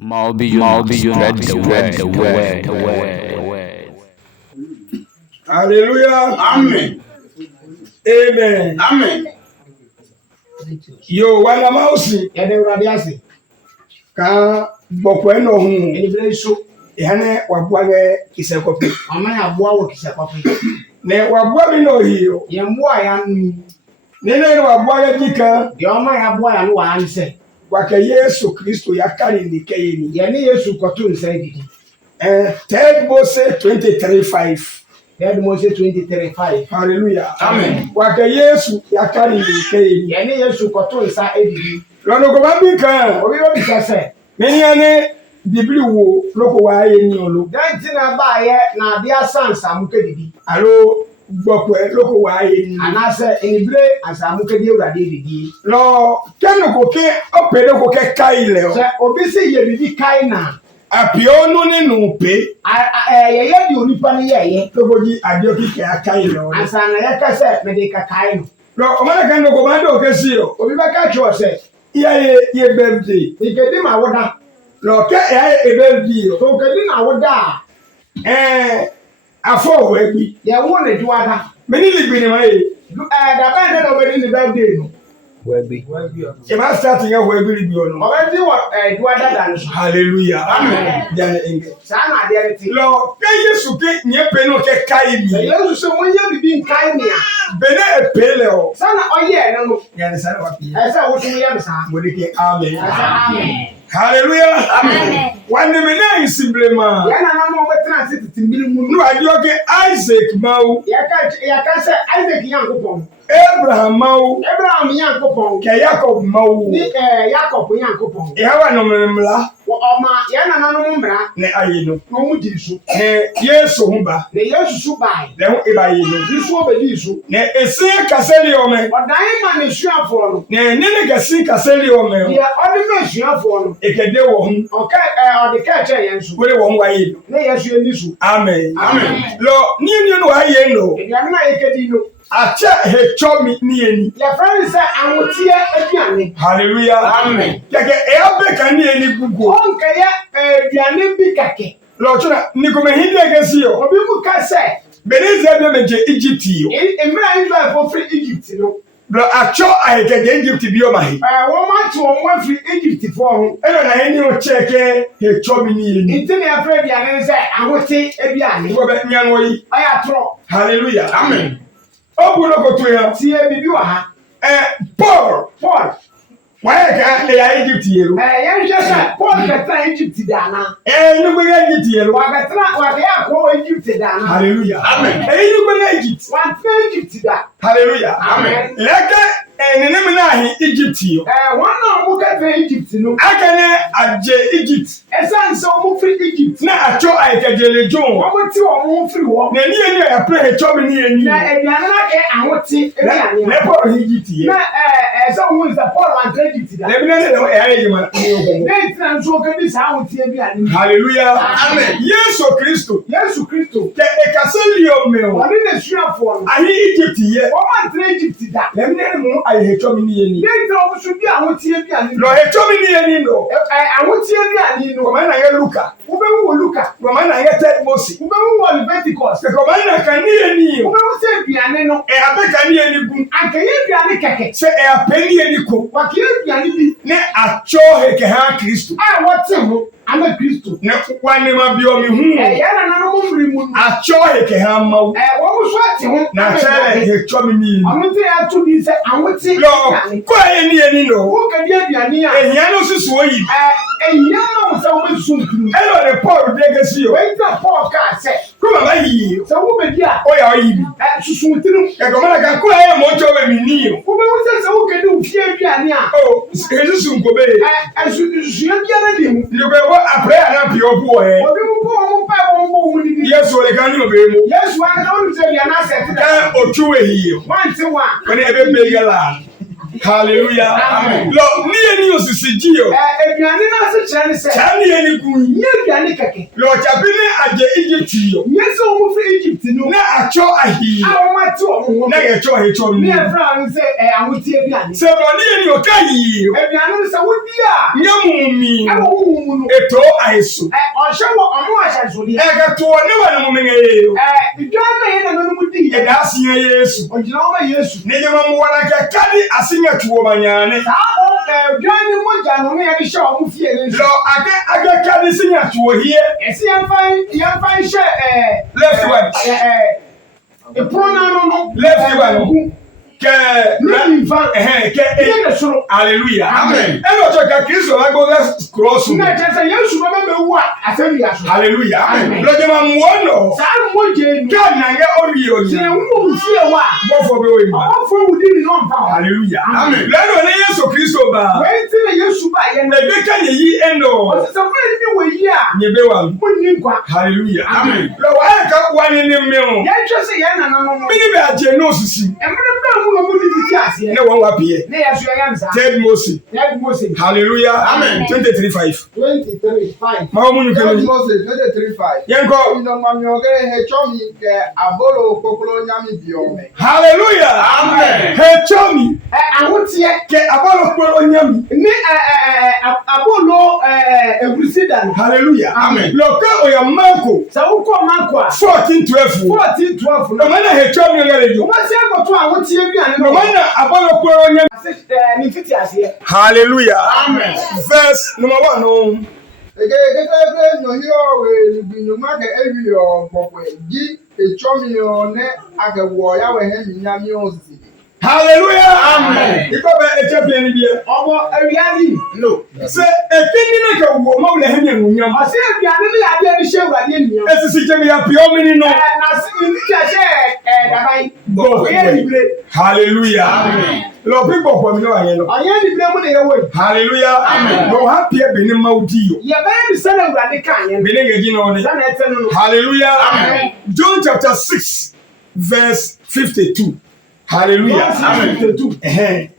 Mawubi Yona, spread the word. Hallelujah. Amen. Amen. Amen. Yo, wana mausi. Yede urade ase. Ka bokwe no hu. Enibere so. Ehane wabua ge kisekope. Mama ya boa wo kisekope. Ne wabua bi no hiyo. Ye mboa ya nu. Ne wabua ge jika. Ye oma ya boa ya nu wa anse. Wake Yesu Kristo yakari ndikeye ni. Ye ni Yesu koto nsa didi. 3 Mose 23:5. 3 Mose 23:5. Hallelujah. Amen. Wake Yesu yakari ndikeye ni. Ye ni Yesu koto nsa didi. Lono ko babi kan. Obi obi sese. Meniane Bibli wo loko wa ye ni olo. Danti na ba ye na ade asansa muke didi. Alo gbokwe loko wa ye ni. Anase enibere asamuke di urade didi. Lo kenu ko ke opede ko ke kai le o. Se obi se ye didi kai na. Apionu ni nu pe. Ye ye di onipa ni ye. Loko di adio ki ke akai le o. Ansa na ye ka se me de ka kai no. Lo o mala kan ko mando ke si o. Obi ba ka cho se. Ye birthday. Ikedi ma woda. Lo ke ye birthday o. So kedi na woda. Afọ we bi. Ye wo ne duada. Meni libi ni mai. Da ba de no be ni birthday no. Webi. E ma start ye we bi libi o no. O be di wo duada dan so. Hallelujah. Amen. Jana enge. Sa na de ti. Lo ke Yesu ke nye pe no ke kai mi. Se Yesu so mo ye bibi nkai mi a. Bene epele o. Sa na oye no no. Ya ne sare wa pi. E se wo tun ye me sa. Mo de ke amen. Amen. Hallelujah. Amen. Wande me na isiblema. Ya na na mo betra se titimbiri mu. No adio ke Isaac mau. Ya ka se Isaac Yankopon. Abraham mau. Abraham Yankopon. Ke Jacob mau. Ni Jacob Yankopon. E hawa no memla. Wo oma ya na no mbra. Ne aye no. No mu di su. Yesu humba. Ne Yesu su bai. Ne ho e ba ye no. Di su obedi su. Ne ese kaseli o me. Odan ma ne suafo no. Ne ne kasi kaseli o me. Ya odi me suafo no. Ekede wo hu. Okay, odi ka che yen su. Wele wo hu wa ye no. Ne Yesu eni su. Amen. Amen. Lo ni no wa ye no. Ebi anu na yekedi no. Ache he chomi ni eni. Ya friend say awotie aduane. Hallelujah. Amen. Keke e abeka ni eni gugu. Onka ya aduane bi kake. Lo tuna ni ko me hindi egesi o. Obi mu ka say Benize be meje Egypt yo. Emira Israel for free Egypt no. Lo acho aheke de Egypt bi o mahi. Won ma to won free Egypt for ho. Eno na eni o cheke he chomi ni eni. Nti na afra aduane say awote aduane. Wo be nyanwo yi. Oya tro. Hallelujah. Amen. Obu no ko to ya. Ti e bibi wa ha. Paul. Why ka le ya Egypt yero? Yan hwe say Paul ka tra Egypt da na. Ni gbe Egypt yero. Wa ka tra wa ka ya ko Egypt da na. Hallelujah. Amen. Ni gbe Egypt. Wa tra Egypt da. Hallelujah. Amen. Leke enene me na hi Egypt yo. Won na mo ka tra Egypt no. Akane aje Egypt. Esan so mo free Egypt. Na acho aheke de le jon. Won mo ti won free wo. Na ni eni ya pre he chomi ni eni. Na aduane na ke awote aduane. Na Paul Egypt ye. Na so won say Paul wan tra Egypt da. Na bi na le e ya ye ma ni o. Na itina nso ka bi sa awote aduane. Hallelujah. Amen. Yesu Kristo. Yesu Kristo. Ke e kaseli o me o. Wọ́n ní suafo no. Ahi Egypt ye. Wọ́n máa tẹ̀lé Egypt da. Na bi na mu aye he chomi ni eni. Ní ìtàn ọmọ sùn bí àwọn tí ebi àní. Lo he chomi ni eni no. Àwọn tí ebi àní no. Ko ma na ye Luka. Wọ́n bẹ wọ Luka. Ko ma na ye 3 Mose. Wọ́n bẹ wọ Leviticus. Ko ma na kan ni eni o. Wọ́n bẹ wọ sẹ́ ebi àní no. E abeka ni eni gun. Àkàyé ebi àní kẹ̀kẹ́. Se e apeni eni ko. Wà kí ebi àní bi. Ne acho he ke ha Kristo. Wọ́n ti ho àmọ́ Kristo. Ne wa ni ma bi o mi hu. Yẹ́n nana ló mú mìíràn mu. Acho he ke ha ma wo. Wọ́n mú sọ àti ho. Na chele he chomi ni eni. Àwọn tí a tún bí sẹ́ àwọn tí Lo ko ye ni eni no. wọ́n kẹ́ di ebi àní à. Ehia no susu oyi. Ẹ̀yìn náà sẹ́ wọ́n bẹ sùn kiri. Elo ne Paul de gesi o. Wọ́n ti Paul ká sẹ́. Ko ma ba yi. Sẹ́ wọ́n bẹ di à. O ya oyi bi. Susun tiri. E ko ma na kan ko ye mo cho we mi ni o. Wọ́n bẹ wọ́n sẹ́ wọ́n kẹ́ di òfin ebi àní à. Oh, Jesus nko be. Ẹ̀sùn bí ẹ̀rẹ́ di mu. Ni ko wo apre ana bi o bu o he. Obi mu kọ́ ọmọ pa ẹ̀wọ̀n bọ̀ ọmọ nìyí. Yesu le kan ni o be mo. Yẹ́sù wa ní ọ̀nà ìṣẹ̀lẹ̀ yẹn náà sẹ̀ ti dà. Ka otu we yi o. Wọ́n ti wà. Ko ni e be me ga la. Hallelujah. Amen. Lord, ni eni osisijio. Eduane na se kyerɛ ne sɛ. Kyani eni kun. Nye eduane kɛkɛ. Lord, chabine aje Egypt yo. Nye sɛ ɔmo fi Egypt no. Na acho ahi. A ɔmo ate ɔmo. Na ye cho he cho ni. Ne efra no sɛ ahotie eduane. Se bo ni eni okayi. Eduane no sɛ wodi a. Nyamumi. Ɛwɔ wo no. Eto ayesu. Ɔhyɛ wɔ ɔmo ahyɛ so deɛ. Ega to ne wa no mumenga ye. Eduane na yɛ na no mu di. Ega asiye Yesu. Ɔgyina ɔmo Yesu. Ne nyama mu wana kadi asinya tuwo manyane. Eduane mogya no ne yɛ de hyɛ ɔmo fie ne nso. Lo age kadi sinya tuwo here. Ɛsi yɛmfa hyɛ Left word. Epono no. Left word. Ke hallelujah. Amen. Elo cho ka Kristo la go cross. Na chese Yesu ba be wu a asemi aso. Hallelujah. Amen. Lo je ma muono. Sa moje no. Ka na nge ori oni. Se wu fie wa. Mo fo be we ma. Mo fo wu di no mfa. Hallelujah. Amen. Lelo ne Yesu Kristo ba. We ti na Yesu ba ye na be ka yi eno. O se fo ni we yi a. Nye be wa. Mo ni nkwa. Hallelujah. Amen. Lo wa ka wa ni me o. Ye twese ye na no. Mi ni be aje no sisi. E me be mu no mu di ti ase. Ne won wa pie. Ne ya so ya nza. Third Moses. Hallelujah. Amen. 23:5. 23:5. Ma mu nu ke Moses 23:5. Yenko. Ino mami oge he chomi ke abolo kokolo nyami biome. Hallelujah. Amen. He chomi. Ahotie ke abolo kokolo nyami. Ni abolo egrisida. Hallelujah. Amen. Loke oyamako. Sa uko mako a 14:12. 14:12. No mana he chomi ngale jo. Mo se agoto ahotie bi no mana abolo kokolo nyami. Ni fiti ase. Hallelujah. Amen. Verse number 1 no. Ege no hiyo we binyuma ke ewiyo bokwe gi echomi yo ne agewo ya we he nyami ozi. Hallelujah. Amen. Iko be echapie ni bie. Obo awiani no. Se ekini na ke wo ma wule he nyam. Ase awiani ni ade ni shewade niam. Esisi jemi ya pio mini no. Na si ni che dabai. Go. Hallelujah. Amen. Lo people for me no aye no. Aye ni ble mu na ye wo. Hallelujah. Amen. No happy be ni maudi yo. Ye be ni se na urade kan ye. Be ni ngeji no ne. Sa na ete no. Hallelujah. Amen. John chapter 6 verse 52. Hallelujah. Amen.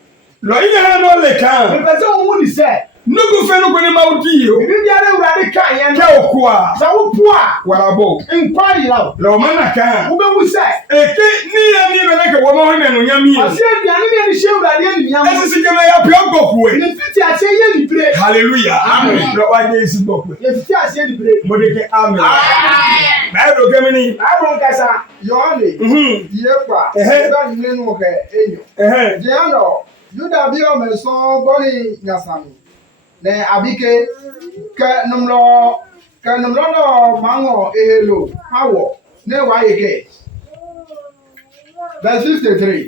Lo ina no le kan. Me pese o mu ni se. Nugu fe nugu ni maudi yo. Bi biara urade kan ye. Ke okua. Sa wo pu a. Warabo. Nkwa yi la. Lo mana kan. Wo be wu se. Eke ni ya ni be na ke wo ma ho no nyami. Ase aduane ni ni shewade ni nyam. Esisi jemi ya pio gokuwe. Ni fiti ase ye ni bre. Hallelujah. Amen. Lo wa je isi gokuwe. Ye fiti ase ni bre. Modeke amen. Amen. Bible gemini. Abon kasa. Yohane. Yekwa. Ba ni nu ke enyo. Jeano. Juda bi o me so boni nyasami. Ne abike ke numlo no mango ehelo hawo ne wa yeke. Verse 53.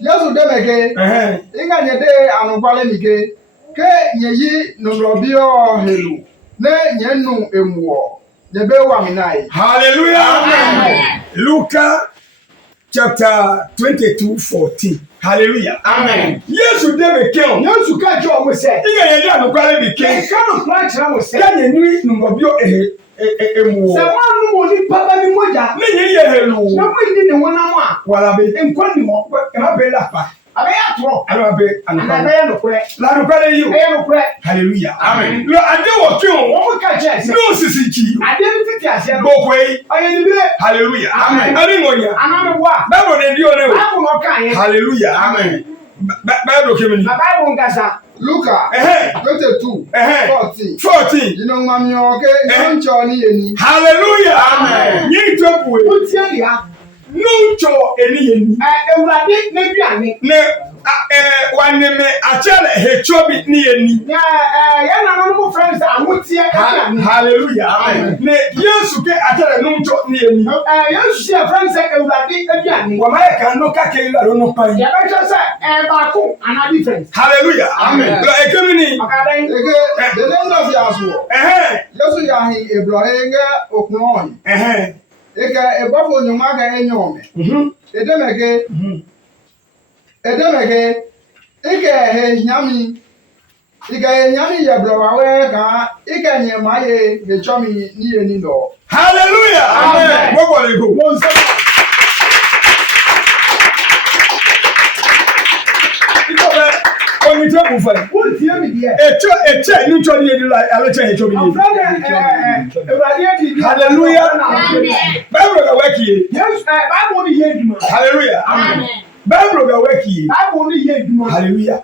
Yesu demeke. Inga nyede anukwale mike. Ke nyeyi numlo bi o helu. Ne nyenu emuo. Nyebe wa minai. Hallelujah. Amen. Luka chapter 22:14. Hallelujah. Amen. Yesu demeke o. Yesu ka jo mo se. Inga nyede anukwale mike. Ka no kwa kira mo se. Ka nyenu numlo bi o emuo. Se ma nu mo ni papa ni moja. Ne nye helu. Na mo ndi ne wona mo a. Wala be. Nkwa ni mo. E ma be la pa. Abe ya tro. Ala be anukwale. Abe ya no kure. La anukwale yo. Abe no kure. Hallelujah. Amen. Lo ade wo ki o. Wo ka je se. No sisi chi. Ade ni fiti ase no. Gokwe. Oye ni bre. Hallelujah. Amen. Ani ngonya. Ana me wa. Bible ne di o ne o. Bible no kan ye. Hallelujah. Amen. Bible kemini. Na Bible ngasa. Luka 22 14. Ino mami oge ncho ni eni. Hallelujah. Amen. Ni topuwe. O tie ya. Ncho eni yeni. Ewurade na duane. Ne waneme achele hechobi ni eni. Ya na no mo friends ahotie duane. Hallelujah. Amen. Ne Yesu ke achele ncho ni eni. Yesu se friends ewurade duane. Wa mai kan no ka ke la no pan. Ya be cho se ba ko ana difference. Hallelujah. Amen. Lo ekemini. Akadan. Ege the name of Yasuo. Yesu ya hi Ibrahim ge okuno. Ege ebafo nyuma ga enyome. Edemege. Ige he nyami. Ige nyami ya brawawe ka ige nyema ye hechomi ni eni no. Hallelujah. Amen. Wo bo le go. mi tẹ́ kù fẹ́. Wọ́n ti yẹ mi di ẹ̀. Ẹ̀kyẹ́ ní ntọ́ ni yẹ di la alẹ́kyẹ́ ẹ̀kyẹ́ mi ni. Hallelujah. Bible ga wẹ́kì yẹ. Bible ni yẹ edwuma. Hallelujah. Bible ga wẹ́kì yẹ. Bible ni yẹ edwuma. Hallelujah.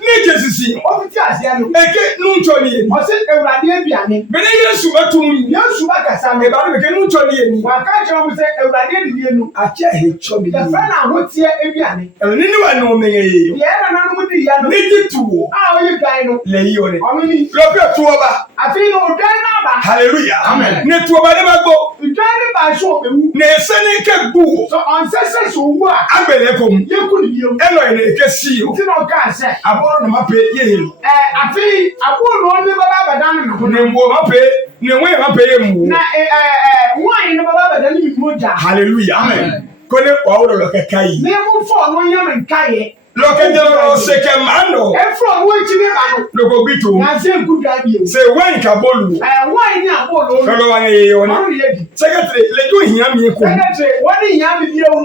Ní ìjẹ́ sisi. Ó fi ti àṣẹ lò. Eke ní ntọ́ ni yẹ ni. Ọ̀sẹ̀ Ewurade aduane. Bẹ́ẹ̀ni Yéṣu bá tún yìí. Yéṣu bá kasa no. Ìbáraẹni bẹ̀kẹ́ ní ntọ́ ni yẹ ni. Wà á ká kyerɛ mo sɛ Ewurade adidi enu. Àkyẹ́ ẹ̀kyọ́ mi ni. Yɛfrɛ no ahoteɛ aduane. Ẹ̀rọ nínú wa ni wọ́n mẹ́yẹ yẹ. Deɛ nananom di yɛ no. Ní ti tu wọ. A ɔyɛ dwan no. Lẹ́yìn wọn ni. Ɔno ni. Lọ́pẹ́ tu ọba. Àfi no dwan no aba. Hallelujah. Amen. Ní tu ọba ní ma gbọ́. Dwan no ba so obewu. Ní ẹsẹ̀ ní kẹ́ gbú wọ. So ɔnsɛsɛ so owu a. Agbẹ̀lẹ̀ kọ̀ mu. Yɛ ku ni bio. Ẹnọ yẹn ẹ̀kẹ́ sí o. Nti na ɔka sɛ. Àbọ̀rọ̀ nà má pè é yé yẹn. Àfi àbúrò ní bàbá àbàdàn nínú ho. Ní mbọ̀ má pè é ní wọ́n yẹn má pè é yé mu. Na wọ́n ní bàbá àbàdàn ní ìlú ọjà. Hallelujah. Amen. Kó ní ọ̀hún lọ kẹ́kẹ́ yìí. Ní ẹ̀mú fọ́ ọ̀nà yẹn mi nká yẹ. Lọ́kẹ́jẹ́ lọ sẹ́kẹ̀ máa nọ. Ẹ fọ́ ọ̀nà ìjì ní ìbànú. Lọ́kọ̀ bí tó. Yà á sẹ́ nkú dàbí o. Ṣé wáyìn ká bọ́ọ̀lù? Wọ́n ní àbọ̀lù. Fẹ́lẹ́ wá ní yeye wọn. Wọ́n yẹ di. Sẹ́kẹ̀tìrì lẹ́jọ́ ìhìnà mi kù. Sẹ́kẹ̀tìrì wọ́n ní ìyá mi bí ewu.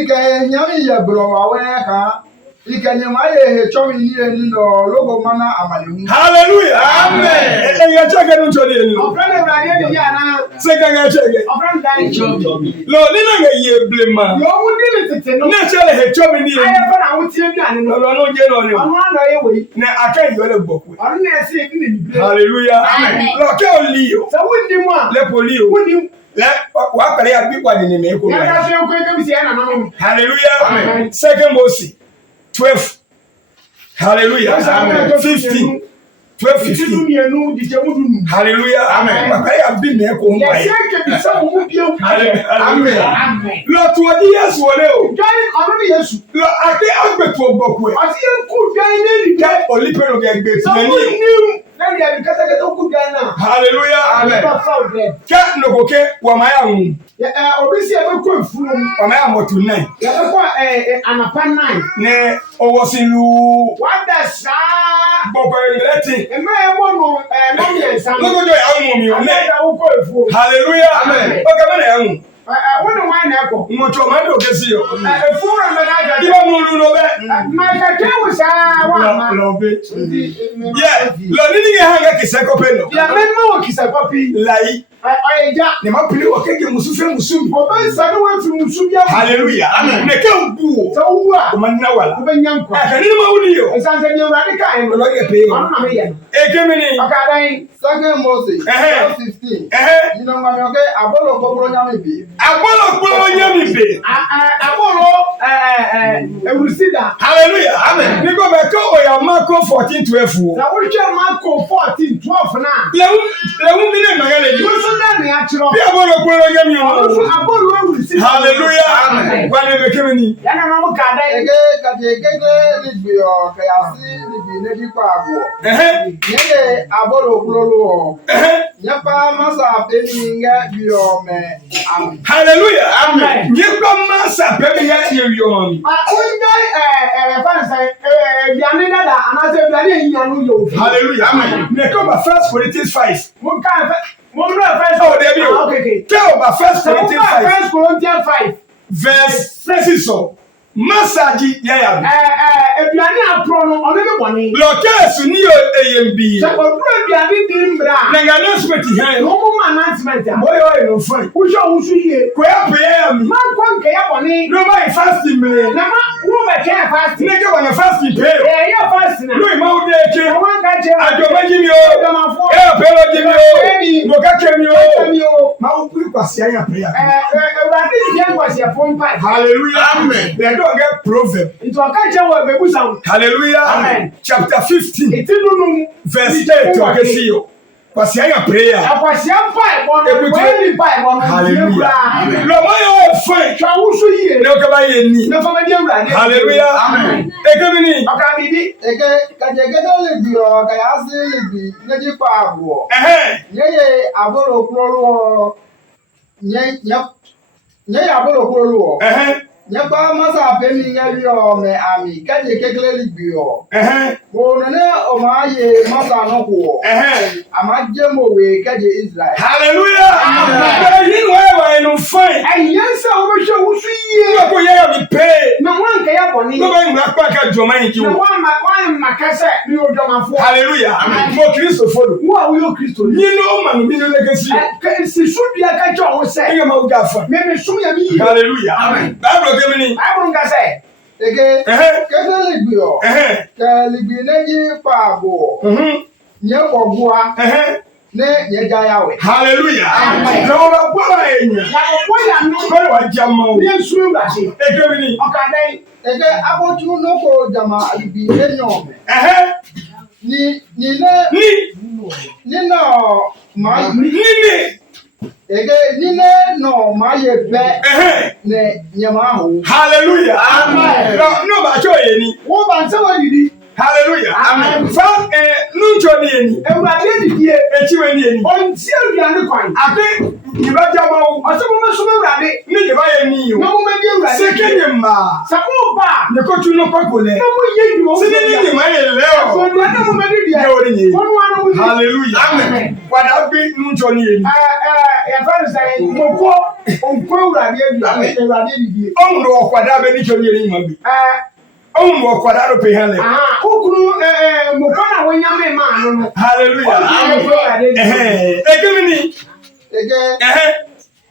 Ike nyami yɛ bulɔwa wɛrɛ kan ike nyama yɛ tsɔmi ni yɛ ni nɔ logo mana amalehu. Hallelujah. Amen. Ẹ̀yẹ kyẹ́kẹ́ ní ntọ́ ni yẹn lọ. Ọ̀fẹ́ ní ìwúrọ̀ ayé nìyí àná. Sẹ́kẹ̀ ń kyẹ́kẹ́. Ọ̀fẹ́ ní dáhìn jọ. Lọ nínú ẹ̀yẹ yẹ bile ma. Yòówù dín ní tètè nù. Ní ẹ̀kyẹ́ lè hẹ̀ tsọ́mi ní yẹn. Ayé fẹ́ na àwọn tiẹ̀ bí àná nù. Ọ̀nà ọ̀nà jẹ́ lọ ni o. Ọ̀nà àná yẹ wòye. Ní akẹ́yìn wọlé gbọ̀ pé. Ọ̀nà ní ẹ̀sìn ìdí nìyí bílẹ̀. Hallelujah. Lọ kẹ́ ò lì o. Sọ wọ́n ní mu a. Lẹ́pọ̀ lì o. Wọ́n ní mu. Lẹ́ wàá pẹ̀lẹ́ yà bí wà nínú ẹ̀ kó Yàrá báyìí. fi ń kó ẹgbẹ́ mi sí ẹ̀ nànà nù. Hallelujah. Second Moses 12. Hallelujah. Amen. 15. 12, 15. Hallelujah. Amen. Bàbá yà bí mi ẹ̀ kó ń báyìí. Yẹ̀sẹ̀ kẹ̀mí sẹ́wọ̀n mú bí ewu. Amen. Lọ tu ọdí Yẹ́sù wọlé o. Dwani ọ̀nà ni Yẹ́sù. Lọ àti agbètò ọgbọ̀kú ẹ̀. Ọtí yẹn kú dwani ní ènìyàn. Kẹ́ olípẹ̀rù gẹ̀ gbé tìlẹ̀ ní. Sọ́wọ́n ní lẹ́yìn ẹ̀mí kẹ́tẹ́kẹ́tẹ́ kú dwani náà. Hallelujah. Amen. Kẹ́ nòkòkè wàmà yà wù. Obi si ẹbí kó ìfúnnu. Wàmà yà mọ̀tò náà. Yẹ́bí kó ànàpá náà. Ní ọwọ́ sí lu. Wọ́n dẹ̀ sáá. Bọ̀bọ̀ ìrẹ́tì. Ẹ̀mẹ́ ẹ̀ wọ́n nù mọ́mí ẹ̀ sá. Lọ́gọ́jọ́ yà wù mí o. Ẹ̀mẹ́ ẹ̀ wọ́n kó ìfúnnu. Hallelujah. Amen. Ọkẹ́ mẹ́rin ẹ̀ wù. Wọ́n ní wọ́n á nà ẹ̀kọ́. Mọ̀tò ọ̀ma ní òkè sí o. Ẹ̀fúnnu ẹ̀ mẹ́ta jẹ́. Ibà mú un lọ bẹ́ẹ̀. Màkà kéwù sáá wà má. Lọ bẹ́ẹ̀. Yẹ lọ nínú yẹn hàn kẹ́ kìsẹ́ kọ́pẹ́ nọ. Yàrá mẹ́mọ́ wò kìsà pọ́pì. Láyé. Ọ̀yẹ̀já. Ní ma pili wọ kéèké musu fẹ́ musu mi. Ọba nsàdé wọn fi musu bí ẹ̀fọ́. Hallelujah. Amen. Nìkẹ́ ń bu o. Sọ wú a. O ma nná wà la. O bẹ nyẹ nkọ. Kàní ni ma wuli yìí o. Ẹ̀sánṣẹ́ ni Ewurade ká yẹn. Ọlọ́gẹ̀ pé o. Ọ̀nà mi yẹ. Eke mi ni. Ọ̀kadà yín. Second Moses 12:15. Yìnyín wọn yọ kẹ́ abọ́lọ̀ kọ́kọ́rọ́ nyàmé bì. Agbọ́dọ̀ gbọ́dọ̀ yẹ mi bè. Àbúrò ewurusida. Hallelujah. Amen. Nígbà bẹ́ẹ̀ kọ́ òyà Marko 14:12 o. Na wọ́n twẹ́ Marko 14:12 náà. Lẹ́hún mi ní ìmọ̀gá lè Yóò yí. sọ dẹ́ ní akyerọ. Bí agbọ́dọ̀ gbọ́dọ̀ yẹ mi o. Ọ̀rọ̀ fún àbúrò ewurusida. Hallelujah. Amen. Wọ́n ní ẹ̀mẹ̀ kí mi ni. Yẹ́nà máa mú kàdá yín. Ege kàtí kékeré nígbì ọ̀ kẹ̀yàsí nígbì níbi pa àbọ̀. Nyẹ́yẹ abọ́lọ̀ kúlọ́lọ́ ọ̀. Nyẹ́pá masa bẹ́ẹ̀ni ngẹ́ bí ọ̀ mẹ́ àmì. Hallelujah. Amen. Nyẹ́pá masa bẹ́ẹ̀ni yẹ ti yẹ yọ mi. Oúnjẹ ẹ̀fáǹsẹ̀ ẹ̀bíàní dada ànáṣẹ́ ẹ̀bíàní èyí àánú yóò fi. Hallelujah. Amen. Nìkan bá 1 Corinthians 5. Mo ká ẹ̀fẹ́ mo ń lọ ẹ̀fẹ́ Oh, there you go. Tell about 1 Corinthians 5. 1 Corinthians 5. Verse 6. Masaji yaya bi. Ẹ̀bíàní àpọ̀ no ọ̀nà mi bọ̀ ni. Lọ́kẹ́sì ní èyẹ̀mbì. Sọ ọdún ẹ̀bíàní di mbra. Nàgà announcement yẹn. Wọ́n mú ma announcement à. Bóyá ọ̀yẹ̀ ló fún ẹ̀. Wúṣọ̀ wúṣù yìí. Kò yẹ pè é yà mí. Máa ń kọ́ nkẹ́yà bọ̀ ni. Ló bá yẹ fasting mi. Nà má wúrò bẹ̀ kẹ́ ẹ̀ fásitì. Nígbà wà ní fasting pé. Ẹ̀yẹ́ fásitì náà. Lóyè máa ń dé eke. Àwọn ń kájẹ. Àjọ méjì mi o. Ìjọmọ̀fọ́. Ẹ ọ̀pẹ lọ jí mi o. Ẹ̀mí. Mo kẹ́kẹ́ mi o. Ẹ̀mí o. Máa ń kúrò pàṣẹ àyà pé yà. Ẹ̀wúrọ̀dé ìjẹ́ ìwọ̀sẹ̀ fún báyìí. Hallelujah. Amen. Lẹ́dọ̀ ọ̀gẹ́ proverb. Nti ọ̀ka jẹ́ wọ ẹ̀bẹ̀kú sàn. Hallelujah. Amen. Chapter 15. Ètí nínú. Verse 8 ọ̀gẹ́ sí yọ. Pàṣẹ àyà prayer. Àpàṣẹ mpa ẹ̀bọ̀n náà. Ebi tí- Wọ́n ní mpa ẹ̀bọ̀n náà. Hallelujah. Lọ́mọ yóò fún ẹ̀. Twa wúṣọ yìí. Ní ọkọ̀ bá yẹ ní. Ní fọmọdé Ewurade. Hallelujah. Amen. Eke mi ni. Ọ̀ka bíbí. Ege kàtí kékeré nígbì ọ̀ kẹ̀yàsí nígbì níbi pa àbọ̀. Nyẹ́yẹ abọ́lọ̀ kúlọ́lọ́ ọ̀. Nyẹ́yẹ abọ́lọ̀ kúlọ́lọ́ ọ̀. Nyapa masa pemi nyawi o me ami kaje kekele ligbio. Mo nene o ma ye masa no ko. Ama jemo we kaje Israel. Hallelujah. Yin wa no fine. Ayensa o be hwe wusu yie. Ko ye bi pay. Na wan ka ya boni. No ba ngura pa ka joma yin ki wo. Na wan makase mi o jomafo. Hallelujah. Mo Kristo follow. Wo a wo yo Kristo ni. Yin no man mi no legacy. Si sudua ka jo wo se. E ma wo gafa. Me sum ya mi. Hallelujah. Amen. Bible ke mi ni. Bible nga se. Ege kekele ligbio. Ke ligbi neji pa go. Nye kogua. Ne nye jayawe. Hallelujah. Amen. No ba kwa enya. Ya ko ya no. Ko wa jama. Ni suru ba se. Ege mi ni. Okadai. Ege abotu no ko jama ligbi enyo. Ni no ma Ni ege nile no ma ye be ne nyama ho. Hallelujah. Amen. No ba cho ye ni. Wo ba nse wa didi. Hallelujah. Amen. Fa nuncho ni eni. Ewurade didi e. Echi we ni eni. Onti aduane kwan. Ade ni ba jama wo. Asemo me so ewurade. Ni de ba ye ni yo. Na mo me di ewurade. Sekenye ma. Sa mo ba. Ne ko tu no pakole. Na mo ye di o. Se ni ma ye le o. So do na mo me di dia. Ye ori ni. Wonu anu mo. Hallelujah. Amen. Wada bi nuncho ni eni. Ya fa say mo ko onko ewurade bi. Ewurade didi. On do kwada be ni cho ni eni ma bi. On mo kwada ro pe han le. Okunu mo ko na wonya me ma no no. Hallelujah. Amen. Ekemini. Ege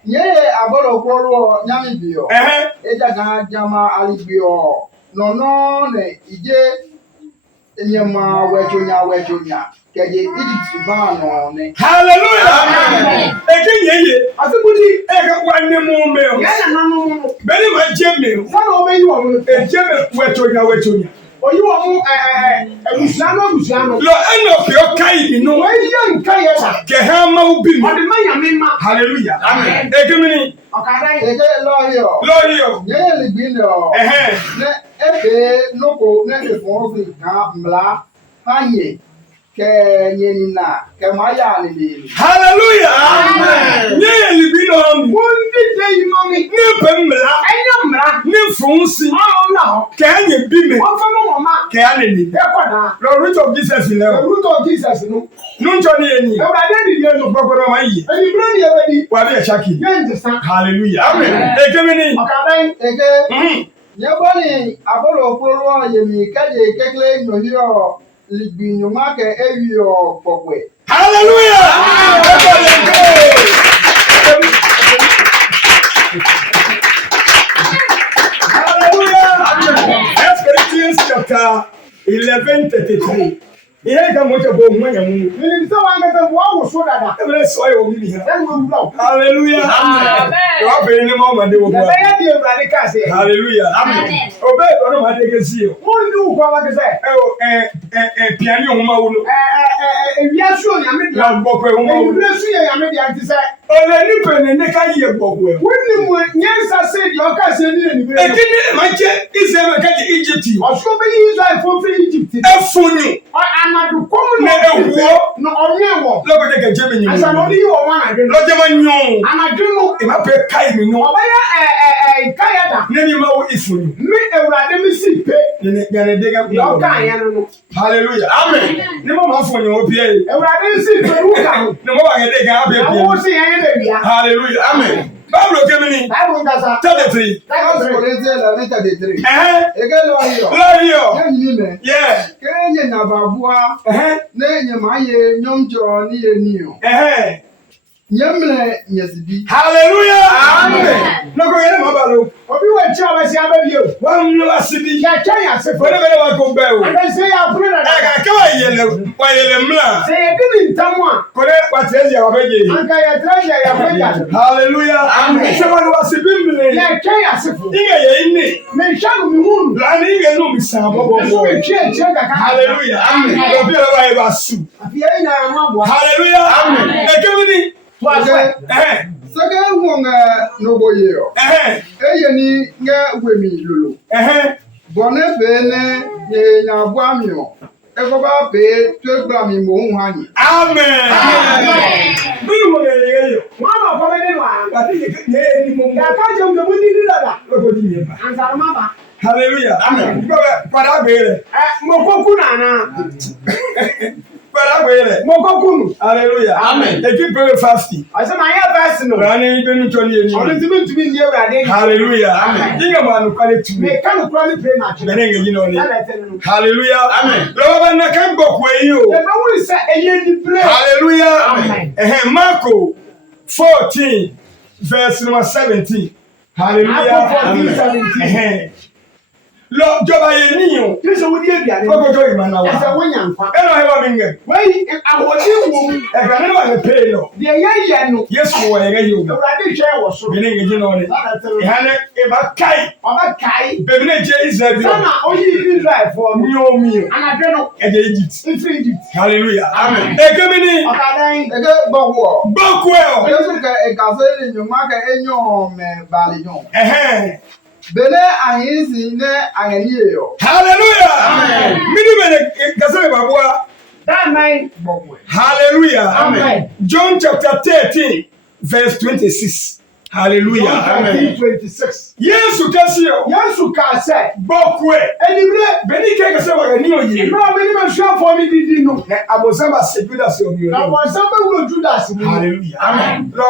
ye abolo kworo nyami bio. Eja ga jama alibio. No ne ije enyema wechonya. Keje Egypt ba no ne. Hallelujah. Amen. Ekenye. Asibudi ega wanne mu me. Ya na no. Beni ma jeme. Fa no be yi wo mo. Ejeme wechonya. Oyi wo mo abusiano. Lo eno pe o kai bi no. Wo yi nka ye ta. Ke ha ma ubi mi. Odi ma ya me ma. Hallelujah. Amen. Ekemini. Okada Ege loyo. Ye ligbi no. Ne ebe noko ne efo fi ka mla hanye. Kenyina kemaya ni. Hallelujah. Amen. Ye libi no. Wundi dey mami. Ni pemla. Enyamra. Ni funsi. No. Kenye bi me. Won fa no mama. Ke aneni. E koda. The root of Jesus in The there. root of Jesus no. Nuncho ni eni. Ewurade didi no. Gbogbo ma yi. Eni bro ni e bedi. Wa bi e shaki. Ye ndisa. Hallelujah. Amen. Ekemini. Okada Ege nyeboni abolo kworo yemi kaje kekele nyohio ligbi nyuma ke ewio pokwe. Hallelujah. Hallelujah. Corinthians chapter 11:33. Ihe ga mo chebo mo nya mu. Ni so wa ngata wo wo so dada. Ebe so ayo bi ha. Dan wo wula. Hallelujah. Amen. Wa be ni mo ma de wo Na ba. be ya di Ewurade ka se. Hallelujah. Amen. Obe do no ma de ke si o. Mo ndu kwa wa ke se. Piano o ma wo no. Ewia su o nyame dia. La gbo pe o ma wo. Ewia su ye nyame dia nti se. Ole ni pe ne ka ye gbo pe. Wonni mo nyansa se di o ka se ni be. Ekini ma che Israel ka je Egypt. Oso be Israel fo fi Egypt. Efunu. Amadu komu Ne ewo. No onye wo. Logo de ke je be nyimu. Asa no di wo ma na de. Lo je ma nyon. Amadu no. E ma pe kai mi no. Obaya kayada. Ne ni ma wo ifunu. Mi Ewurade mi si pe. Ne de ga Yo ka ya no. Hallelujah. Amen. Ne mo ma fo nyon obi e. Ewurade si pe ru ka ho. Ne mo ba ge de ga abi e. Wo si yan de bia. Hallelujah. Amen. Bible kemini. Bible ndasa. 33. First Corinthians 11:33. Ege loyo. Loyo. Yenyi me. Yeah. Kenye na babua. Ne nyama ye nyomjo ni eniyo. Nyemle nyesibi. Hallelujah. Amen. Noko yele mabalo. Obi we chi obasi ababio. Wa mno asibi. Ya Kenya se Fo ne be wa ko be o. Ande se ya puru na. Aga ka wa yele mla. Se ye dini ntamwa. Ko ne wa treasure wa beje. Anka ya treasure ya beja. Hallelujah. Amen. Se wa asibi mle. Ya Kenya se fu. Inge ye inni. Me shagu mi hunu. La ni inge no mi sa bo. So me chie kaka. Hallelujah. Amen. Obi wa ba su. Afia ina ya mabwa. Hallelujah. Amen. Ekemini. Sege wonga nogo yeo. Eye ni nge wemi lulu. Bone bene ye na bwamio. Ekoba pe to gba mi mo hu ani. Amen. Bí mo lè lè yọ. Wọ́n mọ̀ fọ́ mẹ́rin wá. Bàtí yẹ ni mo mọ̀. Yàtọ̀ jẹun tó mú ní nílọ̀dà. Lọ́kọ̀ di yẹn bá. Àǹsàrò má bà. Hallelujah. Amen. Gbọ́dọ̀ padà bẹ̀rẹ̀. Mo kó kú nànà. Padà bẹ̀rẹ̀. Mo kó kú nù. Hallelujah. Amen. Èkí pẹ̀lú fasting. Ọ̀sẹ̀ máa yẹ fẹ́ẹ̀sì nù. Rani ibẹ̀ ní tọ́ni yẹn ni. Ọ̀nà tí mi tún bí ní ewúrẹ́ adé. Hallelujah. Amen. Yíyá mu ànúkwalẹ̀ tù mí. Mi kánú kúrọ́ ní pray match. Bẹ̀rẹ̀ ngẹ̀ yín náà ni. Sálẹ̀ tẹ̀lé nù. Hallelujah. Amen. Lọ́wọ́ bá nà ká ń gbọ̀ kú èyí o. Ẹ̀fẹ̀ wúri sẹ́ ẹyẹ ní pray. Hallelujah. Amen. Marco 14 verse number 17. Hallelujah. Marco 14:17. Lọ jọba yẹn níyàn. Kí sọ wọ́n di ebi àdé? Kókójó ìmọ̀ náà wá. Ẹsẹ̀ wọ́n yàn kwan. Ẹnu ayé wa mi ngẹ̀. Wẹ́yì àwọ̀dí wò mu. Ẹ̀ka nínú àyè pay lọ. Deɛ yɛyɛ no. Yesu wɔ yɛrɛ yie o. Awurade hwɛ wɔ soro. Bẹ̀rẹ̀ ngẹ̀ jí náà ni. Sálẹ̀ tẹ̀lé nù. Ìhà ni ìbá káyì. Ɔbɛkae. Bẹ̀rẹ̀ ní jẹ́ Israel bí o. Sọ́nà oyí Israelfoɔ no. Mi ò mi o. Anadwe no. Ẹ̀jẹ̀ Egypt. Ifiri Egypt. Hallelujah. Amen. Èké mi ni. Ọ̀kadàn. Ege gbo Gbọ́kú ẹ̀ o. Yesu ka ekase ni nyoma ka enyo me bali nyo. Bele ahinsi ne aheniye yo. Hallelujah. Amen. Mini bẹ̀rẹ̀ kẹsàn-án ìbàbọ̀. That man. Hallelujah. Amen. John chapter 13 verse 26. Hallelujah. Amen. 26. Yesu kẹsí o. Yesu ka sɛ. Gbọ́kú ẹ̀. Enibire. Bẹ̀ni kẹ́ kẹsẹ́ wà ní òye. Ìgbà wo ni ma sọ fún mi dídí nù? Àbọ̀sán bá ṣe gbé dàsí omi Na òye. bọ̀nsán bẹ́ wúlò Judas mu. Hallelujah. Amen. Lọ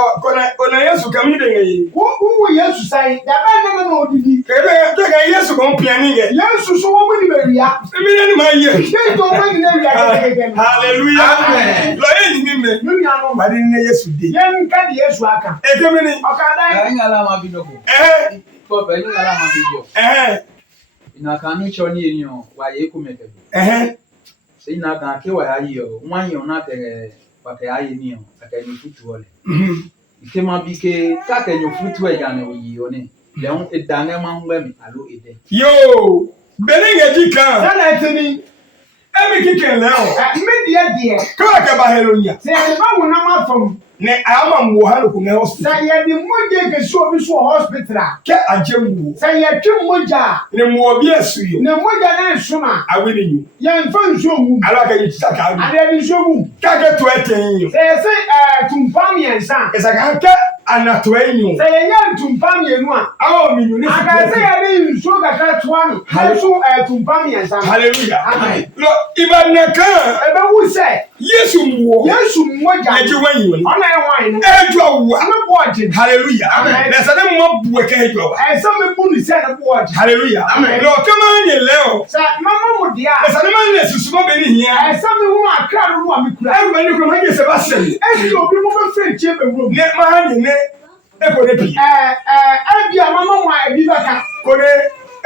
kọ̀nà Yesu kàmí dè yẹ. Wúwo Yesu sáyé. Dàbẹ́ nínú náà odidi. Kẹ̀kẹ́ kẹ̀kẹ́ Yesu kàn pìẹ́ níyẹn. Yesu sọ wọ́n mú ní bẹ̀rù ya. Ebi ní ẹni máa yẹ. Bẹ́ẹ̀ tó wọ́n ní bẹ̀rù ya gẹ́gẹ́ gẹ́gẹ́. Hallelujah. Amen. Lọ yé ni mi mẹ. Nínú yàrá wọn. Màdí ní Yesu dé. Yẹn ká di Yesu aka. Èké mi ni. Ọ̀kadà. Ẹ̀yin ala ma bi dọ̀kọ̀. Kọ́ bẹ̀ ní ala ma bi jọ. Ìnàkà ní ìṣọ́ ní ènìyàn wà yẹ kó mẹ́kẹ̀. Ṣé ìnàkà kí wà yá yìí ọ̀ wọ́n yàn náà tẹ̀rẹ̀ pàkẹ́ yá yìí nìyàn àkẹ́ ní fútu ọ̀lẹ̀. Ìké ma bí ké káàkẹ́ ní fútu ẹ̀yà ní òyì ọ̀ ní. Lẹ́hún ìdáná máa ń gbẹ̀ mí àló èdè. Yóò bẹ̀rẹ̀ yẹn jí kan. Sálẹ̀ ti ni. Ẹ̀mí kíkẹ́ lẹ́ o. Mídìí díẹ̀. Kọ́lá kẹ́ bá hẹ́rọ yà. Sẹ yẹn bá wọn náà fọm. Ní àmà mu wò hàn kò mẹ́ hospital. Sẹ yẹn di mọ́jà kẹsí omi sọ hospital. Kẹ́ àjẹ́ mu wò. Sẹ yẹn tún mọ́jà. Ní mu wọ bí ẹ̀sùn yìí. Ní mọ́jà náà súnmọ́. Awi ni yìí. Yẹn fẹ́ nsọ́ wù. Alákẹ́ yìí títà ká wù. Adé ni nsọ́ wù. Káàkẹ́ tó ẹ̀ tẹ̀ yín. Sẹ yẹ sẹ tùmpá mìẹ̀nsá. Ìsàkà kẹ́ ànàtọ̀ ẹ̀ yín. Sẹ yẹ yẹ tùmpá mìẹ̀nú à. Àwọn mi yìí ní fìdí Àgbà sẹ yẹ ní nsọ́ kàkà tó àná. Yẹ́sù tùmpá mìẹ̀nsá. Hallelujah. Amen. Lọ ìbànú kan. Ẹ bẹ wù sẹ. Yesu mu wọ. Yẹ́sù mọ́jà. Yẹ jí wọ́n yìí wọ́n. Ọ̀nà ẹ̀ wọ́n yìí. Ẹ̀jú àwùwà. Ẹ bọ̀ ọ̀jìn. Hallelujah. Amen. Nẹ̀sẹ̀ ní mo bu ẹ̀kẹ́ ẹ̀jú àwà. Ẹ̀sẹ̀ mi bú ní sẹ́ ẹ̀ bọ̀ ọ̀jìn. Hallelujah. Amen. Lọ kẹ́ máa ń yẹ lẹ́ o. Sẹ mọ́mọ́ mu di a. Nẹ̀sẹ̀ ní máa ń lẹ̀ sísun mọ́ bẹ́ẹ̀ ni ìyẹn. Ẹ̀sẹ̀ mi wọ́n àkàrà ló wà mí kura. Ẹ̀rù bẹ́ẹ̀ ni kúrò máa ń yẹ sẹ́ bá sẹ́mi. Ẹ̀sì òbí mo fẹ́ fẹ́ tiẹ̀ bẹ̀ wúrò. Ní máa ń yẹ ní ẹ̀kọ́ ní pì. Ẹ̀bi a mọ́mọ́ mu a ẹ̀bi bẹ̀ ká. Kò ní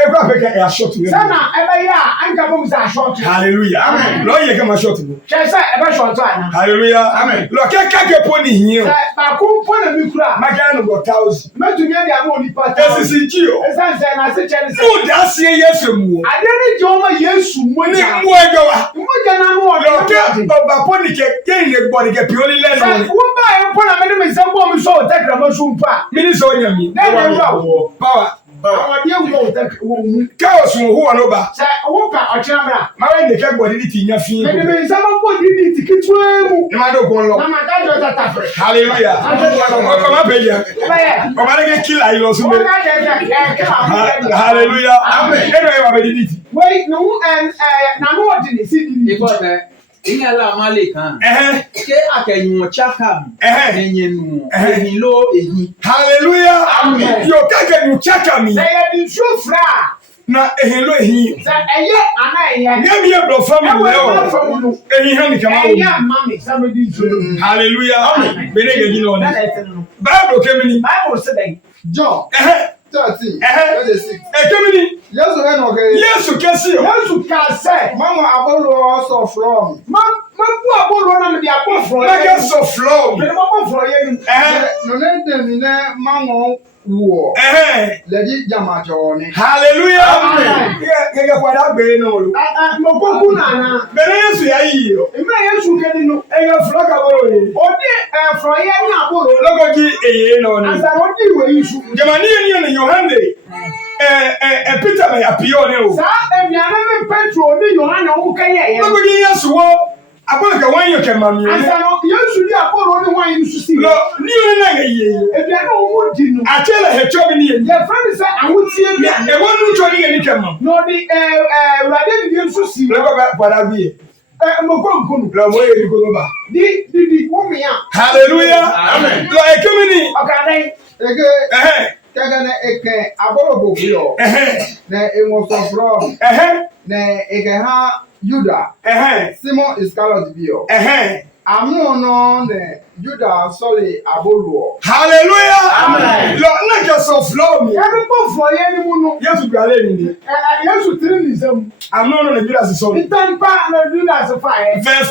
ẹ̀kọ́ àfẹ́kẹ́ ẹ̀ aṣọ́tù yẹn. Sẹ́nà ẹ bẹ yá a ń kàbọ̀ mu sẹ́ aṣọ́ọ̀tù. Hallelujah. Amen. Lọ yẹ kẹ́ máa ṣọ́tù mi. Kyẹ sẹ́ ẹ bẹ ṣọ̀ọ̀tù àná. Hallelujah. Amen. Lọ kẹ́ kákẹ́ pọ́ ní ìyẹn o. Sẹ baako pọ́ na mi kura. Mákẹ́ ní bọ̀ táwùsì. Mẹ́tù ní ẹ̀dí àbọ̀ nípa tá. Ẹ̀sìsì jí o. Ẹ̀sán sẹ́ na ṣe kyẹ́ ní sẹ́. Mú dàásì Yesu mu o. Adé ní jẹ́ ọmọ Yéṣu Ní mọ́jà. mú ẹjọ́ wa. Mọ́jà náà ní Lọ ọ̀dọ́ kẹ́ ọba pọ́ ní kẹ́ kéyìn lè gbọ́ ní kẹ́ pìọ́ ní lẹ́nu Sẹ ni. wọ́n bá yẹn pọ́ na mi ní mi sẹ́ bọ́ mi sọ òtẹ́ kìrọ̀mọ́ sún pa. Mínísọ̀ ọ̀yàn mi. Lẹ́yìn ẹ̀rọ àwọ̀. Báwa. Àwọn ọdí ẹ̀wù òtẹ́ wọ̀ mú. Káwọ̀sùn òhun wà ló bá. Sẹ wọ́n pa ọ̀kyẹ́ mìíràn. Máa ń nìkẹ́ gbọ́ dídí tì í yẹn fi yín. Mẹ̀dẹ̀mẹ̀ nsẹ́mọ̀ bọ̀ ní ní ti ketewa mu. Ní máa dókun lọ. Mama dájọ́ tata fẹ̀. Hallelujah. Ọkọ̀ máa bẹ̀ yẹ. Bẹ́ẹ̀. Ọba ní kí kílà yìí lọ Wọ́n súnmọ́. ká jẹ́ kí àwọn Hallelujah. Ẹnu ẹ̀ wà bẹ̀ dídí tì. Wẹ́yì nínú nànú ọ̀dì ní sí nìyí. Ìkọ́ bẹ̀ ẹ̀yin ala ma lè kàn. Ké akẹ́yìn ọ̀chá kà mí. Ẹ̀yin nù. Ẹ̀yin ló èyí. Hallelujah. Amen. Yóò kẹ́kẹ́ ní chákà mi. Sẹ̀yẹ̀ ní nsú fura. Na ehin ló ehin. Sẹ ẹ̀yẹ àná ẹ̀yẹ. Ní ẹ̀mí yẹ bọ̀ fún mi lẹ́ o. Ẹ̀wọ̀n fún mi. Ehin hàn nìkan máa wò. Ẹ̀yẹ àmà mi sábẹ́ di nsú. Hallelujah. Bẹ́ẹ̀ni ẹ̀gẹ́ yín náà ni. Bẹ́ẹ̀ ẹ̀sìn nù. Báyọ̀ kẹ́mi ni. Báyìí sẹ́ dẹ̀. John Ẹ̀hẹ́. 13 Ẹ̀hẹ́. 26. Ẹ̀kẹ́mi ni. Yesu ẹ̀ nọ kẹ́. Yéésù kẹ́sì o. Yẹ́sù ká sẹ́. Mama abolo ọsọ fúlọ̀ mi. Má bú àbúrò náà mi di àbọ̀ fúrọ̀ yẹn. Mẹ́kẹ́ sọ fúlọ̀ mi. Mẹ́ni má bọ̀ fúrọ̀ yẹn ni. Ẹ̀hẹ́. Nọ̀nẹ́ dẹ̀mí ní máwọn wọ̀. Ẹ̀hẹ́. Lẹ́dí jàmàjọ̀ ni. Hallelujah. Amen. Gẹ́gẹ́ padà gbé náà lò. Mo kó kú nàná. Bẹ̀rẹ̀ Yéésù yà yìí o. Ìmọ̀ Yẹ́sù kẹ́ni nù. Ẹ̀yẹ fúlọ̀ kàbọ̀ yìí. Òdi ẹ̀fọ̀ yẹn ní àbúrò. Lọ́gọ́jì èyí náà ni. Àzàrò di ìwé yìí sùn. Jẹ̀mání yẹn ni Yohane. Peter may appear on you. Sir, if you are not petrol, you are not okay. I'm going to yes, I want to one you can mammy. I said, you should have only one you should see. No, you if you are not wood, I tell her, job in here. Your friend said, I would see him. The one who told you any come. No, the Radin didn't see. Look about what I be. Hallelujah. Amen. Like coming okay. Kagana eke aboro bobio. Na emoso from. Na eke ha Judah. Simon Iscariot bio. Amu no ne Judah sorry aboro. Hallelujah. Amen. Lord, not just of flow me. Every month for any muno. Yes, we are learning. Yes, we train them. I'm not on the Judas is sorry. Verse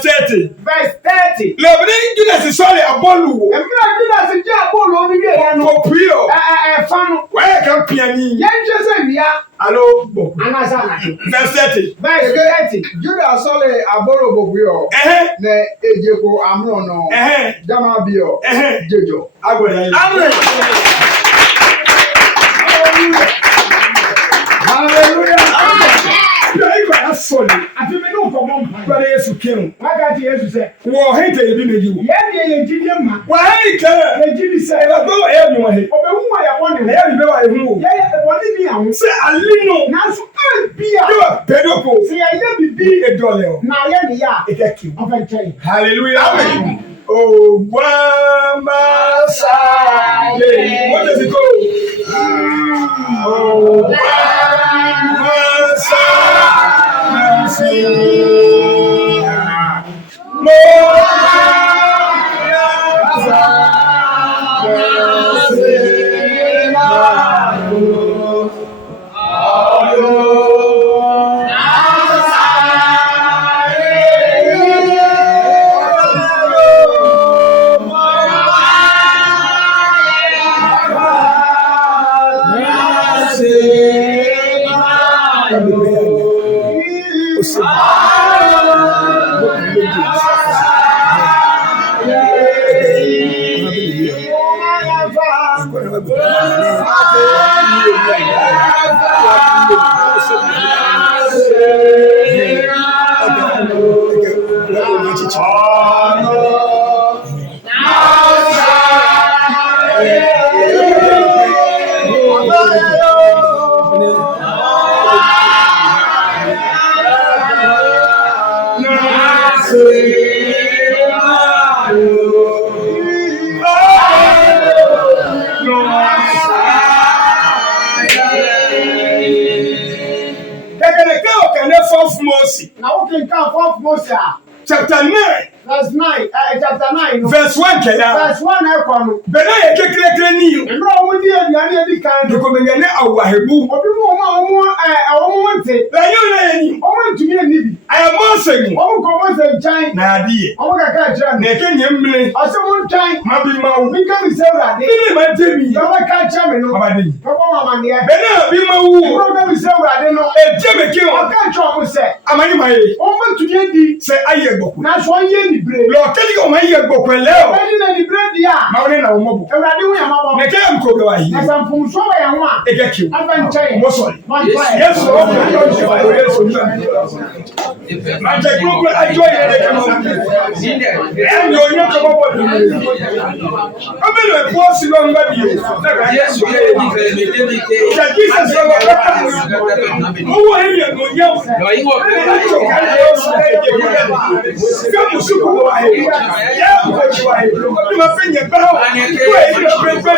30. Verse 30. Lord, Judas is sorry abolu. And Judas is just abolu only day. No prio. Fan. Where can piani? Yes, just ya. Hello. Verse 30. Verse 30. Judah sorry aboro bobio. Na ejeko amu no. Dama bio. Jejo. Amen. Hallelujah. That's solid. I think we know for one point. But yes, you can. Why can't you say? Well, hate you, didn't you? Yeah. Why can't you say? I go everyone. Oh, who I want to have you? I move. Yeah, what did you say? I live now. So, be a pedophile. See, I be a dollar. Now, yeah, it's a king. Hallelujah. Amen. Oh, Wama Sade. What does it go? Oh, Wama Sade. Now, okay, come from Moses. Chapter 9. Verse 9. Chapter 9. Verse 1. Verse 1. I come. Benaya kekere ni. No, we did the kind of coming awahebu. Obi mo want La yo na ni. O want to be a nibi. I am mosing. O ko mo say chan. Na die. O ka ka chan. Na kenye mle. O se mo chan. Mabi mawu. Bi ka mi se urade. Ni ma temi. O ka chan me no. Abadi. O ko mama ne. Benaya bi mawu. O ka mi se urade no. E je me ki o. O ka cho mo se. Amani maye. O mo to be di. Se aye gboku. Na so ye ni bre. Lo keli o ma ye gboku le o. Eni na ni bre dia. Ma woni na wo mobo. Urade wo ya mabo. Na ke am ko be wa yi. Na sampum so wa ya ho a. E je ki o. Afa nchan. Mo sorry. Yes, o. Ma je ko ko ajo ye de ke mo. E yo nyo ko bo bo. O be lo po si lo ngba bi. Yes, Jesus lo wa. O wo e ye no ye. No yi wo. Kamu suku wa he. Ya ko chi wa he. Ni ma fe nye ba o. Ko e ni pre pre.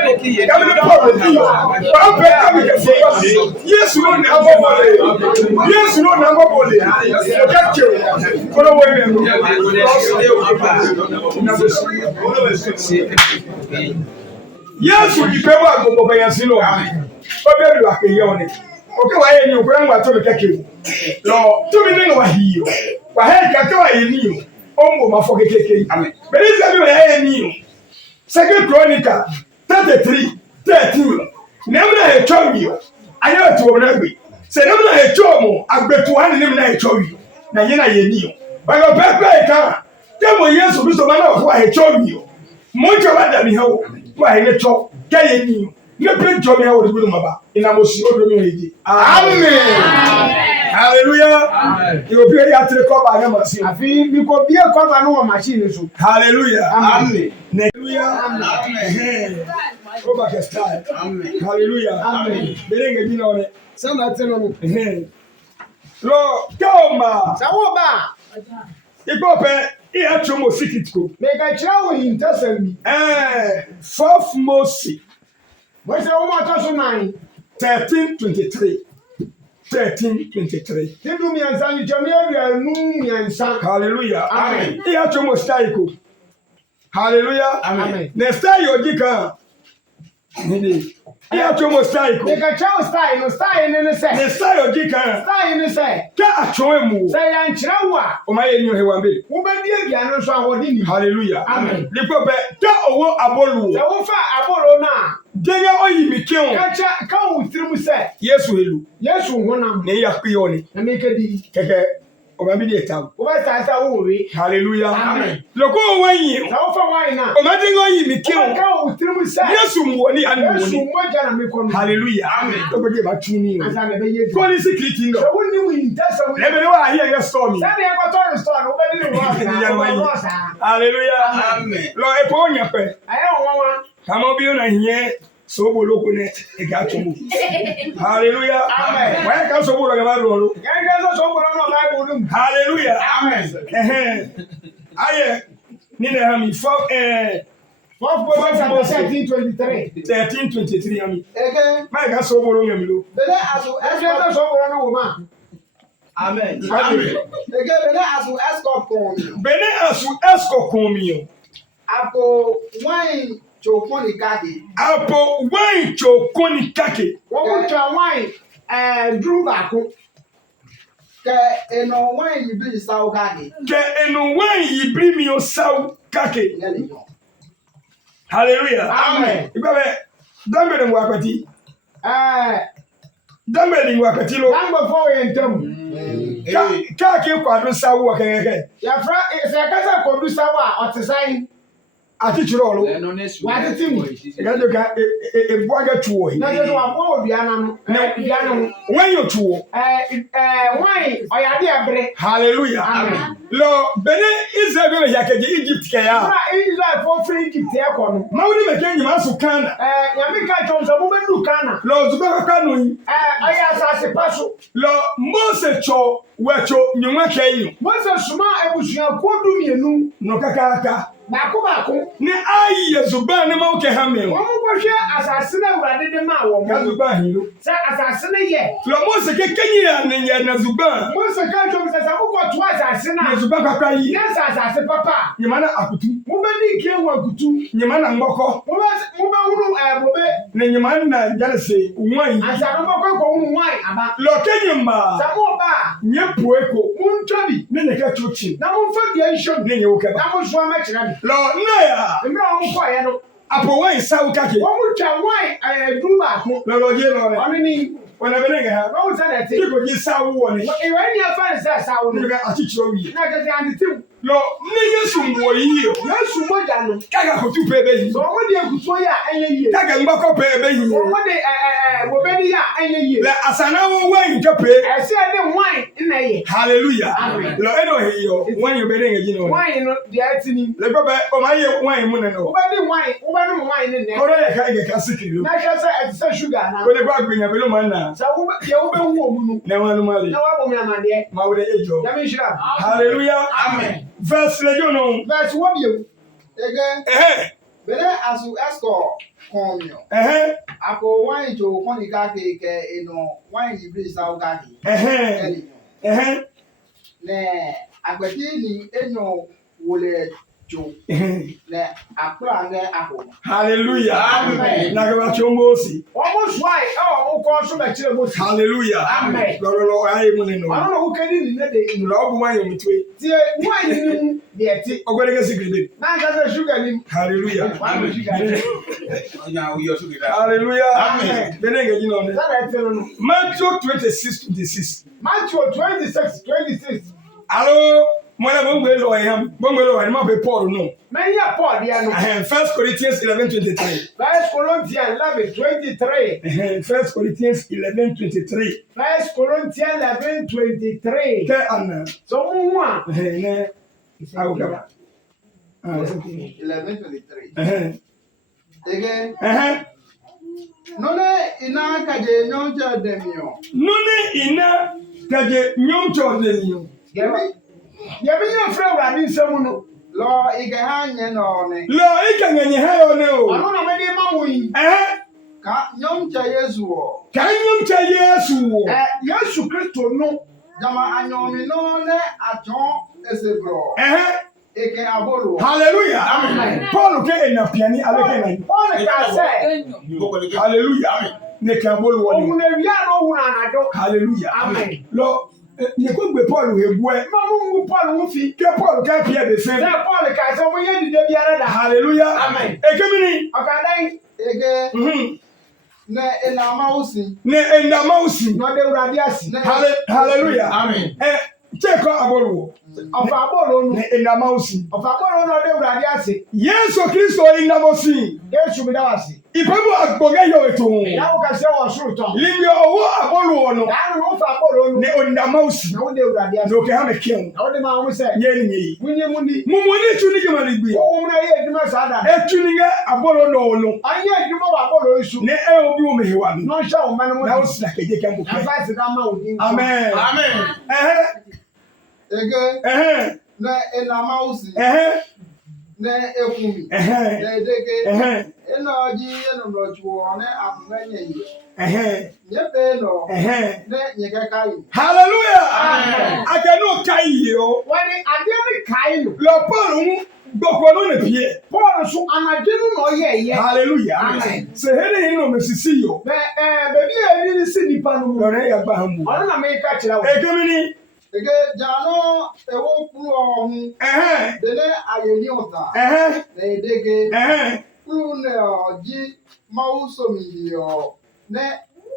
Kamu no po bi. Ba pe kamu ke fo. Yes no na bo bo le. Yes no na bo bo le. O ka che. Ko lo wo ni. Yes o di pe wa go bo ya si lo. O be lu akeye o ni. O ke wa ye ni o ko ngwa to me keke. Lo to me ni wa hi o. Wa he ka ke wa ye ni o. O mo ma fo keke. Amen. Be ni se bi wa ye ni o. Second Chronicle 33:13. Nemna he twawi o. Ayo to na gbe. Se nemna he twawo agbetu han nemna he twawi. Na ye na ye ni o. Ba go pepe ka. Demo Yesu bi so ma na ho he twawi o. Mo twa ba da mi ho. Wa he ne twa. Ka ye ni o. Ne pe jomi ha wo bi maba. Ina mo si odo mi oyeji. Amen. Hallelujah. Amen. You be here to come by your machine. Afi mi ko bi e come by no machine so. Hallelujah. Amen. Hallelujah. Amen. Go back a style. Amen. Hallelujah. Amen. Berenga jina one. Samba teno no. Lord, come. Sawo ba. Ipope e atwomo sikitiko. Me ka kira wo hintasam bi. Fourth Moses. Mo se wo ma to so 9. 13:23. 13:23. Tindu mi ansa ni jomi aduanu mi ansa. Hallelujah. Amen. E atwomo staiko. Hallelujah. Amen. Ne style odika. Nini. E atwomo staiko. Me ka kira style no style ne se. Ne style odika. Style ne se. Ka atwomo. Se ya nkira wo a. O ma ye nyu hewa be. Wo ba di aduanu so ahodi ni. Hallelujah. Amen. Lipope ka owo abolu. Se wo fa aboro na. Jenya oyimi keon. Ka wo tirim se. Yesu helu. Yesu honam. Ne yakwe oni. Na me ka di. Keke o ba bi de tawo. Wo ba sa wo we. Hallelujah. Amen. Loko wanyi. Sa wo fa wine na. O ma dingo oyimi keon. Ka wo tirim se. Yesu muoni anu Yesu muoni. mo ja na me ko no. Hallelujah. Amen. Loko je ba tuni o. Asa na be ye. Ko ni secret ndo. Se wo ni wo hintasam. Lebe ne wa here your stormy. Se be e ko to store no be ni wo asa. Hallelujah. Amen. Lo e po nya pe. Aye wo Mawubi Yona hinye so boloko ne e ga tumu. Hallelujah. Amen. Wa ka so bolo ga ba lo. Ga so bolo no Bible dum. Hallelujah. Amen. Aye. Ni na hami for 4 13:23. 13:23 ami. Again, Ma ga so bolo ngam lo. bele asu Ga so bolo no wo ma. Amen. Amen. Again, bele asu escort kon mi. Bene asu esko komi o. Apo wine chokoni kage. Apo wan chokoni kake. Wo wo twa wine drum ba ko. Ke eno wine yibli sawo kage. Ke enu wan yibri mi o saw kake. Yele yo. Hallelujah. Amen. Ibabe dambe de mwakati. Dambe de mwakati lo. Number 4 yentam. Ka ke kwado sawo wa keke. Ya fra se ka sa ko du sawa otisan. Ati chiro lo. Wa ti timu. Ga jo ka e buaga tuwo hi. Na je wa bo oduana no. Oduana no. When you tuwo. Wine oyade abre. Hallelujah. Amen. Lo bene Israel be yakeje Egypt ke ya. Fra Israel for free Egypt e ko no. Mawudi be kenyi masu kana. Ya me ka chon so bo be du kana. Lo zuba ka no yi. Aya asase paso. Lo Mose cho wecho nyunwa kenyu. Mose suma ebusuan ko du mienu. No kaka. Baako. Ni ayi yezuba ne ma uke hame. Wọ́n kò ṣe asase na Awurade de ma wọ́n. Yazuba hilo. Sẹ asase ne yẹ. Lo Mose ke kenyi ya ne ya na zuba. Mose ka jọ sẹ mo kọ to asase na. Yezuba kaka yi. Yes asase papa. Nyama na akutu. Mo be ni ke wo akutu. Nyama na ngoko. Mo be hunu bobe. Ne nyama na jalese nwan. Asare mo ko hunu nwan aba. Lo kenyi ma. Sa mo ba. Nye pueko. Mo ntwabi. Ne ne ka chuchi. Na mo fa bia nshom. Ne ye ukeba. Na mo so ma kira bi. Lo na ya. Mbe o ko ye no. Apo wan sawu kake. Wọ́n mo twa nwan drum baako. Lo je lo re. Oni ni. Wona bene ga ha. Wọ́n sa na ti. Kiko ji sawu woni. Iwe ni afa sa sa wo no. Ne ga achichiro wi. Na je andi tim. Lo ne Yesu mwo yi o. Yesu mo ja no. Kaka ko tu pe be yi. So mo de ekuso ya enye yie. Kaka ngoko pe be yi. So mo de wo be ni ya enye yie. La asana wo wan je pe. Ese de wine na ye. Hallelujah. Amen. Lo eno he yo. Wan yo be de ngi no. Wine no de atini. Le baba o ma ye wan mu ne no. Wo be ni wine, wo be no wine ne. Ko re ka ge ka sikiri. Na hwe se sugar na. Ko le ba gbenya be lo man na. Sa wo be wu omu no. Ne wan no male. Na wa bo mi amade. Ma wo de ejo. Ya mi shira. Hallelujah. Amen. Verse le yo no. Verse wo bi e. Again, bele asu escort kon mi. Apo wine chokoni kage ke eno wine yibli sawo kage. Yele yo. Ne agbeti ni enyo wole jo. Ne akura nge apo. Hallelujah. Amen. Na ga chombo si. Almost why o ko so be kire mo. Hallelujah. Amen. Lo ayi mu ne no. Ano no wo kedi ni ne de. Lo bu wan yo mitwe. Tie wine ni de ti. Ogwere ge sikiri. Na ga se sugar ni. Hallelujah. Wine sugar. Hallelujah. Amen. Bene ge jino ne. That tell no. Matthew 26:26. Matthew 26:26. Allo Mwana bongwelo ayam. Bongwelo ayam be Paul no. Many a Paul there no. 1 Corinthians 11:23. 1 Corinthians 11:23. 1 Corinthians 11:23. 1 Corinthians 11:23. Ke ana. So mwa. Ne. Awuka. 11:23. Again. None ina kaje nyonja demio. Nune ina kaje nyomcho demio. Yabi yo fra wadi nsemu no. Lo ige hanye no ne. Lo ike ngenye hayo ne o. Ano na me de mamu yi. Ka nyomcha Yesu o. Ka nyomcha Yesu o. Yesu Kristo no. Jama anyomi no ne aton esebro. Eke abolo. Hallelujah. Amen. Paul ke enapiani aleke na. Paul ka say. Hallelujah. Amen. Ne ke abolo woni. Ogun ewia no wu na anado. Hallelujah. Amen. Lo ne ko gbe Paul hebu e. Mamu Paul wu fi. Ke Paul ka pie be fe. Na Paul ka say mo ye dide biara da. Hallelujah. Amen. Ekemini. Okadan. Ege. Ne enamausi. Ne enamausi. No de urade asi. Hallelujah. Amen. Check out abolo. Of abolo no. Ne enamausi. Of abolo no de urade asi. Yesu Kristo enamausi. Yesu bi da wasi. Ipabu agboga yo eto. Ya wo ka se wo suru to. Libyo owo abolo no. Ya no fa abolo no. Ne enamausi. Na wo de urade asi. No ke ha me kion. Na wo de ma wo se. Ye ni. Munye mundi. Mumuni tuni ke maligbi. Wo na ye eduma sada. Etuni nga abolo no no. Anye eduma wa abolo isu. Ne e obi o mehewa no. No sha o manu. Na wo sina keje kembo. Afa se da ma odi. Amen. Amen. Ege. Ne enamausi. Ne ekumi. Ne deke. Eno ji eno lochuo ne afunye yi. Nyebe no. Ne nyekakai. Hallelujah. Amen. Akenu kai yo. Wani ade mi kai no. Lo Paul mu gbogbo no ne pie. Paul so anade no no ye. Hallelujah. Amen. Se hele no mesisi yo. Baby e ni si nipa no mu. Lore ya gba hamu. Ono na me ka kira wo. Ekemini. Ege jano ewo puru ohun. Dene ayeni ota. Ne deke. Puru ne oji mausomi yo. Ne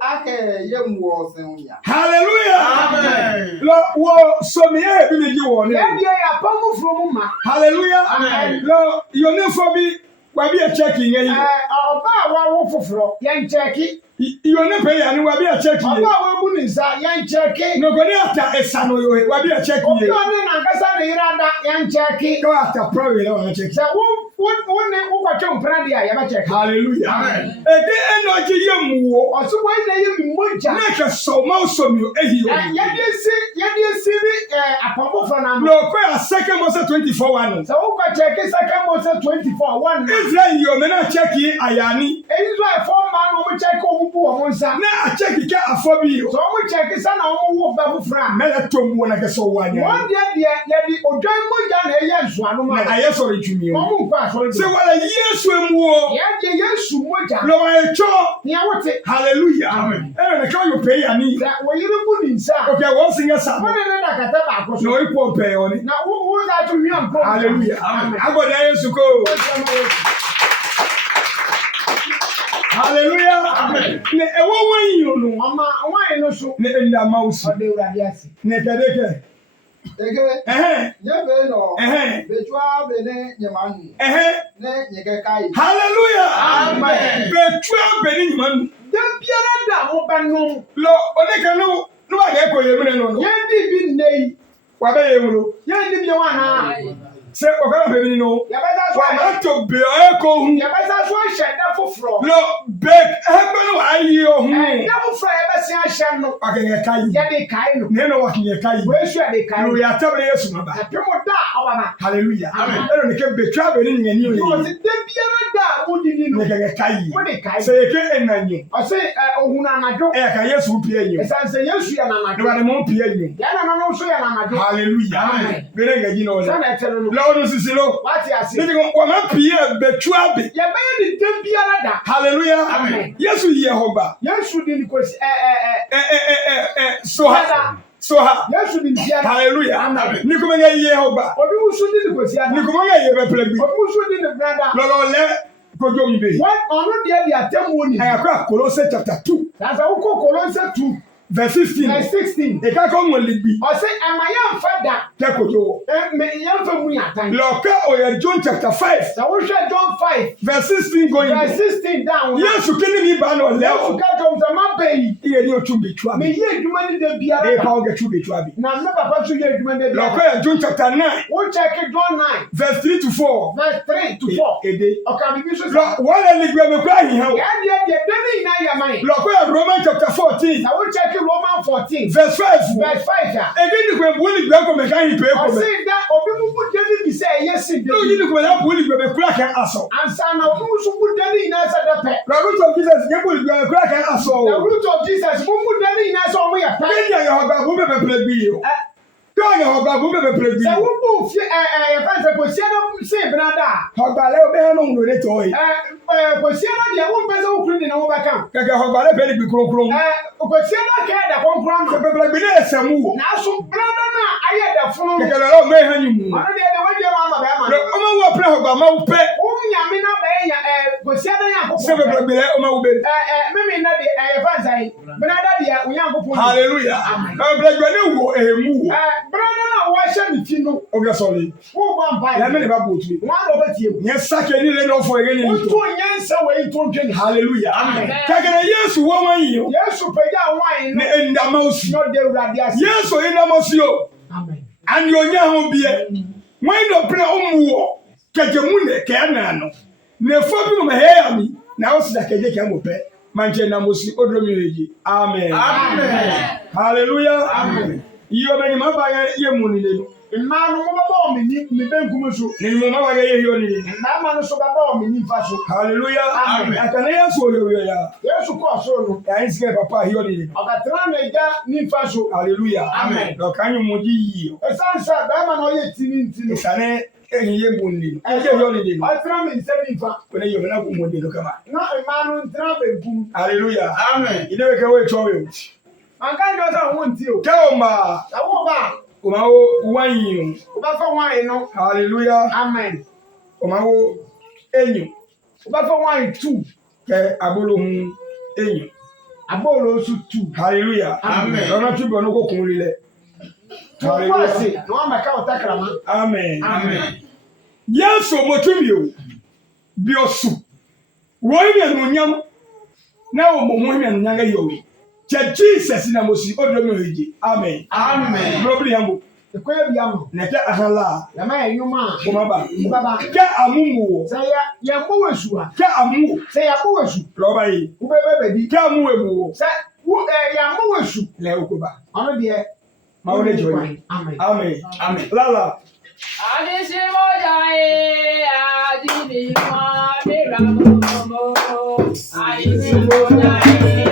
ake yemwo senya. Hallelujah. Amen. Lo wo somi e bi meji wo ne. E die ya pamu from ma. Hallelujah. Amen. Lo yo ne fo bi wa bi e check yen yi. Oba wa wo foforo yen check. Yo ne pe ya ni wa bi e check Oba yen. wa bu ni sa yen check. No go ni ata esano yo wa bi e check Obi yen. oni na nkasa ne irada yen check. Go ata prayer na wa check. Say wo ne wo kwa twem pra dia ya ba check. Hallelujah. Amen. Ede energy yemwo. Oso wo na ye mi moja. Na ke so ma so mi ehi yo. Ye die si ni apabo for na. Lo ko ya second Moses 24:1. So wo kwa check second Moses 24:1. Israel yo me na check ayani. Israel for man no mo check o bu o mo nsa. Na a check ke afobi yo. So mo check sa na o mo wo ba fufra. Me la tombo na ke so wanya. One dia ye di odwan moja na ye nso anu ma. Na aye so retumi yo. Mo kwa so. Se wala Yesu emwo. Ye die Yesu moja. Lo wa echo. Ni awote. Hallelujah. Amen. Na ka yo pay ani. Sa wo yiri bu ni nsa. Okay, one singer sa. Mo ne na kata ba ko so. No equal pay oni. Na wo za to wi am pro. Hallelujah. Amen. Agoda Yesu ko. Hallelujah. Amen. Ne ewo wan yi no. Mama wan no so. Ne enda mouse. O de urade asi. Ne kedeke. Ege. Nyebe no. Bejua bene nyemani. Ne nyekekai. Hallelujah. Amen. Betua beni man. Da biara da mo ba no. Lo oneka no no wa ge ko yemre no. Ye di bi nei. Wa be yemro. Ye di bi wa na. Se o ka be no. Ya ba za so. Wa ma to be e ko hu. Ya ba za so hye da foforo. Lo be e be no ayi o hu. Da foforo ya ba si ahye no. Wa ge kai. Ya de kai no. Ne no wa ge kai. We su ya de kai. Lo ya tabre Yesu maba. Ya pemo da obama. Hallelujah. Amen. Ero ne ke betua beni nyani o yi. Yo se da biara da mo di ni no. Ne ge kai. Mo de kai. Se ke enanyo. O se ohun anajo. E ka Yesu pie enyo. Esan se Yesu ya na Ne anajo. wa ne mo pie enyo. Ya na no so ya na anajo. Hallelujah. Amen. Bere ngaji no. Sa na etelo no. Lo no sisi lo. What you say? Nidi ko ma pie betua be. Ya be ni da biara da. Hallelujah. Amen. Yesu Yehova. Yesu di ni ko Soha. Yesu di biara. Hallelujah. Amen. Ni ko menga Yehova. Obi musu di ni ko si Ni ana. ko menga Yehova plebi. Obi musu di ni brada. Lo le ko jo mi be. What onu dia di atemu ni. Aya kwa Colossians chapter 2. Sasa uko Kolose 2. verse 16. Verse 16. They can't come with Libby. Or say, am I young father? Takojo. Young for me at time. Look at John chapter 5. So we share John 5. Verse 16 going. Verse 16 down. Yes, you can't be banned on level. You can't come my baby. You to be true. Me here, you money the beer. They can't get you be true. Now, never pass you here, you money the Look at John chapter 9. We check it John 9. Verse 3 to 4. Verse 3 to 4. Okay, we should look, one of the Grammy crying. Look at Romans chapter 14. I will check it Romans 14. Verse 5. Verse 5. Again, you will go make a pay. I say that Obi David be say yes. No, you will have bully with a crack and assault. And son of who put David in answer the pet. The root of Jesus, you will go crack and assault. The root of Jesus, who put David in answer on your pet. Who will play video? Don't know about who will play video. So who move a position say brother. How about let me know the toy? Position the one person who couldn't overcome. How about a very big crown? Position care that one crown. The people like me, some move. Now, so brother, I had the phone. I can allow me honeymoon. I don't know what your mama. I'm going to play about my pet. Yamina Position. Seven will be there on my bed. Maybe not the brother, we are hallelujah. I'm glad you know a move. Brother, why should you know? Oh, sorry. Who one by let me never go to one over you. Yes, such a little for again. Hallelujah. Amen. Yes, woman, you. Yes, you pay that wine in the mouse. Not the radius. Yes, so in the mouse. Amen. And your young be why not play on war? Catch a moon, canano. Never from my hair me. Now, it's like a can pay. Manchester Muslim Odromi. Amen. Amen. Hallelujah. Amen. You are many mabaya yemuni. Man, me benkumushu. Ni mama ya yoni. Na man so baba me ni faso. Hallelujah. Amen. Akana so yo ya. Yesu ko so no. Ya nsi papa yoni. Akatra na ja ni faso. Hallelujah. Amen. Do kanyu muji yi. Esansa ba ma no ye tini ntini. Sane ehiye bundi. Eje yoni ni. Atra me nsemi fa. Kone yo na ku mundi no kama. Na imanu ntra benkum. Hallelujah. Amen. Idewe ka we chowe. Anka njo sa won ti o. Kaoma. Awo ba. Umawo wanyu. Ubafa wine no. Hallelujah. Amen. Umawo enyu. Ubafa wine 2. Ke abolo hu enyu. Abolo su 2. Hallelujah. Amen. Lọ́nà tí bọ̀ ní kò kún lílẹ̀. Hallelujah. No amaka otakrama. Amen. Amen. Yesu omotumi o. Bi osu. Wo mi anunyam. Na wo mo mo mi anunyam ga yowi. Jesus na mosi odomi oje. Amen. Amen. Probably yambo. Ekoya biamo. Na ta ahala. Ya ma enyuma. Baba. Baba. Ka amumu. Say ya mbo wesu a. Ka amu. Say ya mbo wesu. Roba yi. Ube bebe di. Ka amu ebu. Say ya mbo wesu. Le okoba. Ono de. Ma wole joyi. Amen. Amen. Amen. Lala. Adisi mojae adini ma miramomo. Adisi mojae.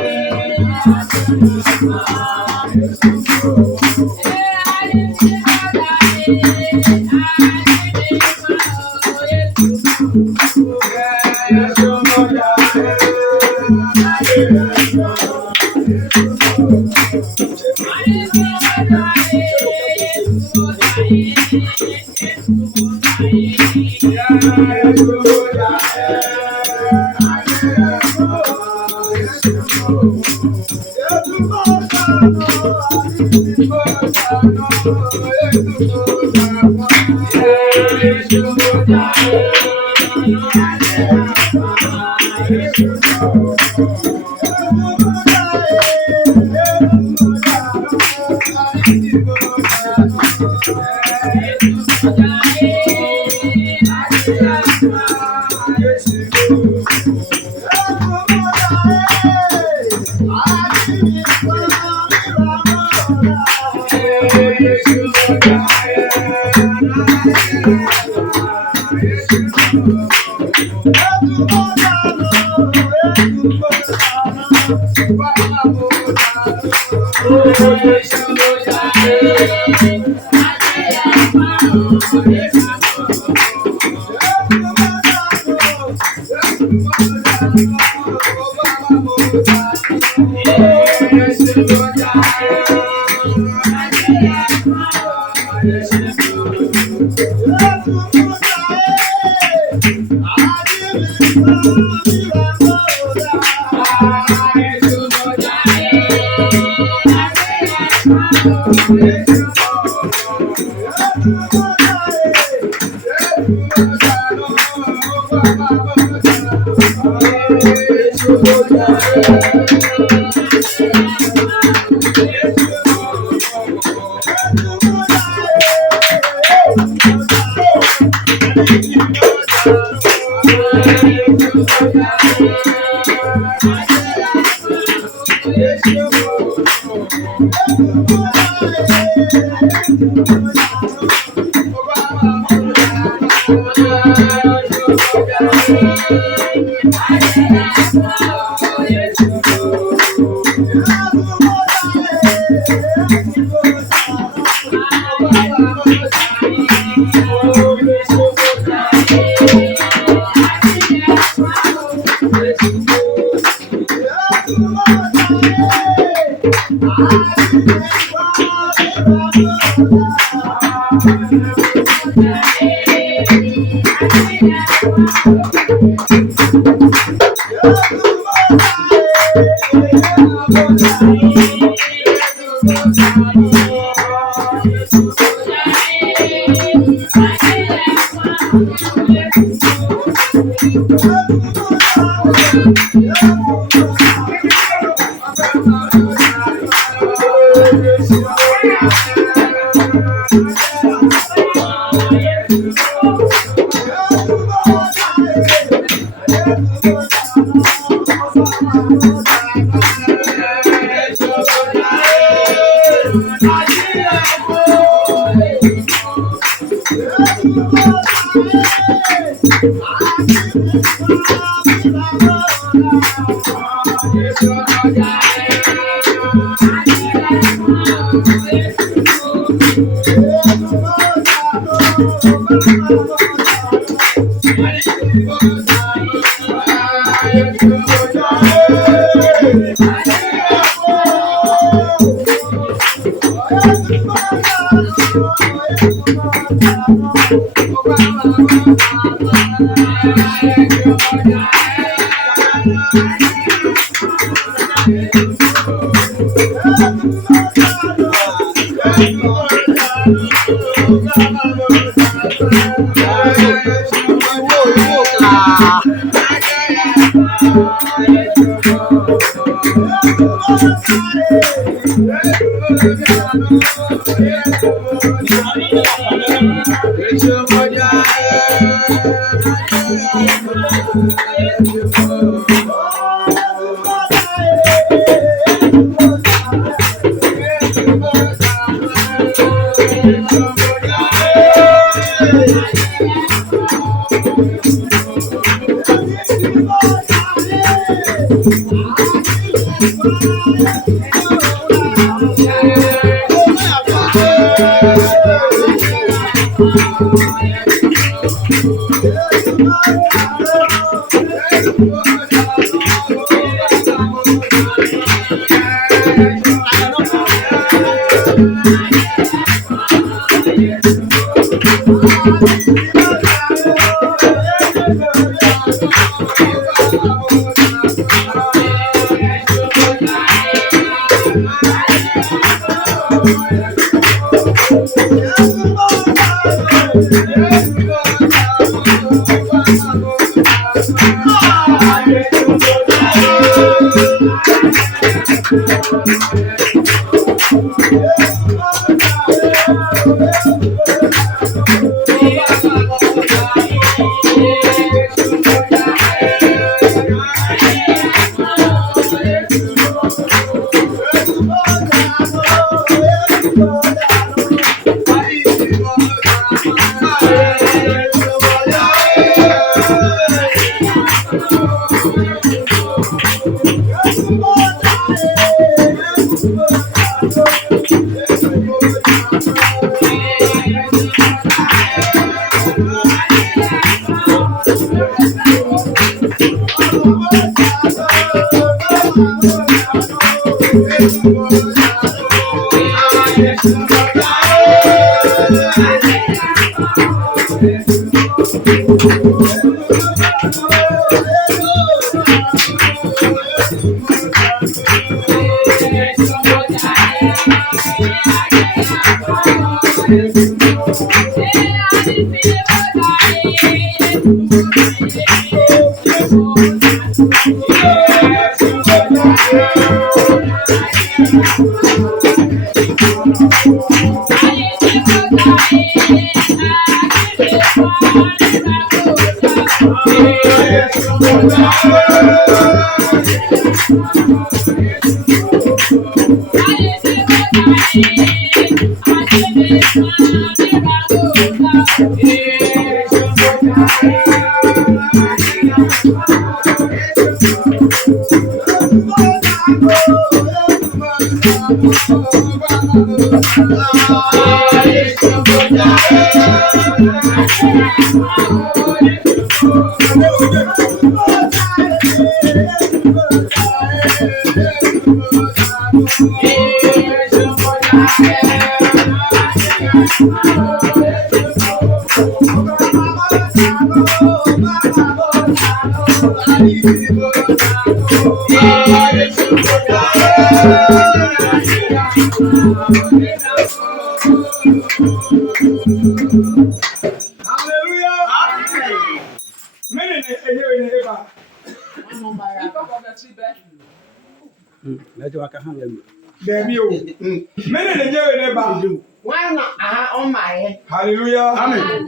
Hallelujah. Amen.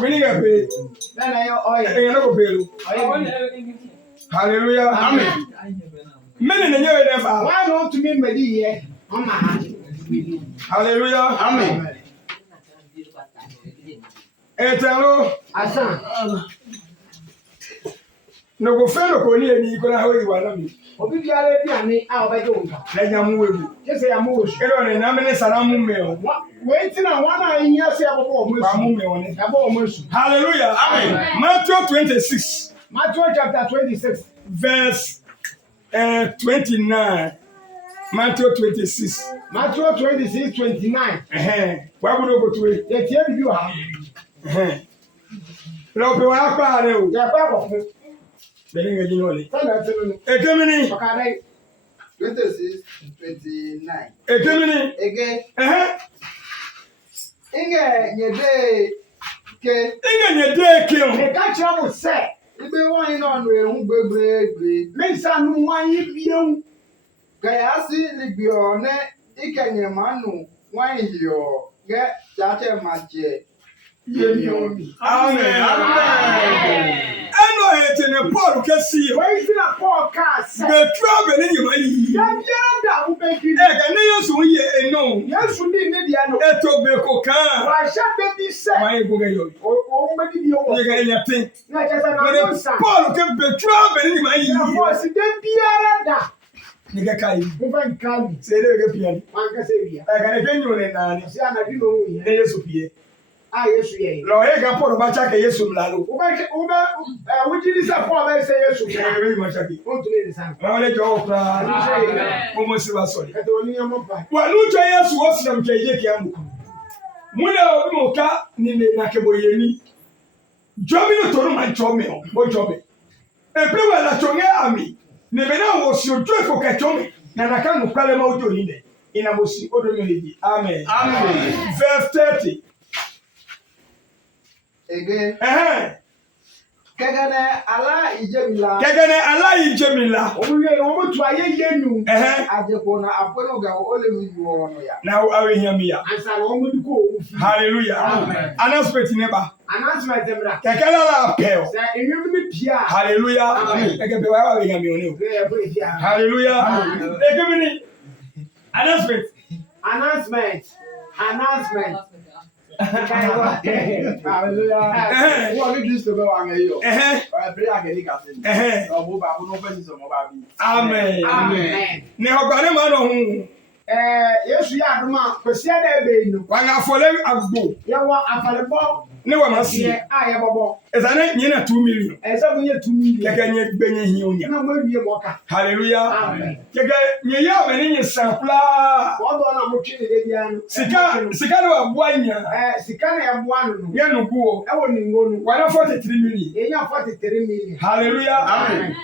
Winning a pay. Hallelujah. Amen. Many never. Why not to me, Medea? Hallelujah. Amen. Eternal. Asa. No go fellow ko ni eni ko na ho yi wa na mi. Obi biara bi ani a obejo nka. Na nyamu webu. Kese ya mu wo. Ero ne na me ne saramu me o. Wait na wana anya se abobo omo Ba mu me o ne. Abo omo su. Hallelujah. Amen. Matthew 26. Matthew chapter 26 verse 29. Matthew 26. Matthew 26, 29. Why would you go to it? They tell you how. No, but I found you. They are back of me. Then you know it. A Gemini. 26, 29. A Gemini. Again. Inge Your day kill. they catch up with say. Ibe wine on we hu gbegbe. Make some one you. Kaya si libio ne ikenye manu wine hio. Ge jache mache. Amen. Amen. I know Paul can see you. Why is it a poor car? The trouble in your money. Yes, we know. Yes, we need Mediano. Eto beko kan. Why shall they be said? Why go get you? Oh, maybe you You get anything. not just an Paul can be trouble in your money. Was it then be a Nigga kai. Move can Say they get piano. one can say, I can get you in an see, I do know. Yes, okay. Ah, yes, we Lord, I can put a batch of yes, Lalo. Which is a poor man say yes, we I very much happy. want to be the same. I let you off. Almost sorry. At only a month. Well, no giants was them Kayakiamu. Muna Moka, Nina Nakeboyeni. Jobbing to my chomel, what jobbing? And play well at your army. Never now was your joyful Katomi, and I can't call them out in a Mosi Odomini. Amen. Amen. Verse 30. Again. Kegane ala ijemila. We want to a yenu. Ajepona apono ga ole mu no ya. Now I will hear me. As I want to go. Hallelujah. Amen. Announcement neighbor. Announcement them. Kekala pel. Say you be Pia. Hallelujah. Amen. Ekebe wa we hear me oni. Hallelujah. Ekebe announcement. Hallelujah. Who are you to go on here? Pray again, Casin. No, move up, no person, no baby. Amen. Amen. Ne hobane ma no hu. Yes, we are ma. Kwesi ada be no. Wa na fole agbo. Ya wa afalebo. Ne wa masi. Ah, bobo. Ezane nye na 2 million. Esa bunye 2 million. Keke nye benye hi onya. Na mo wie moka. Hallelujah. Amen. Keke nye ya meni nye sampla. Wo do na mo twi ne de bia no. Sika no abuanya. Sika na ya boa no. Ye no guo. E wo ni ngo no. Wa na 43 million. Ye nya 43 million. Hallelujah. Amen.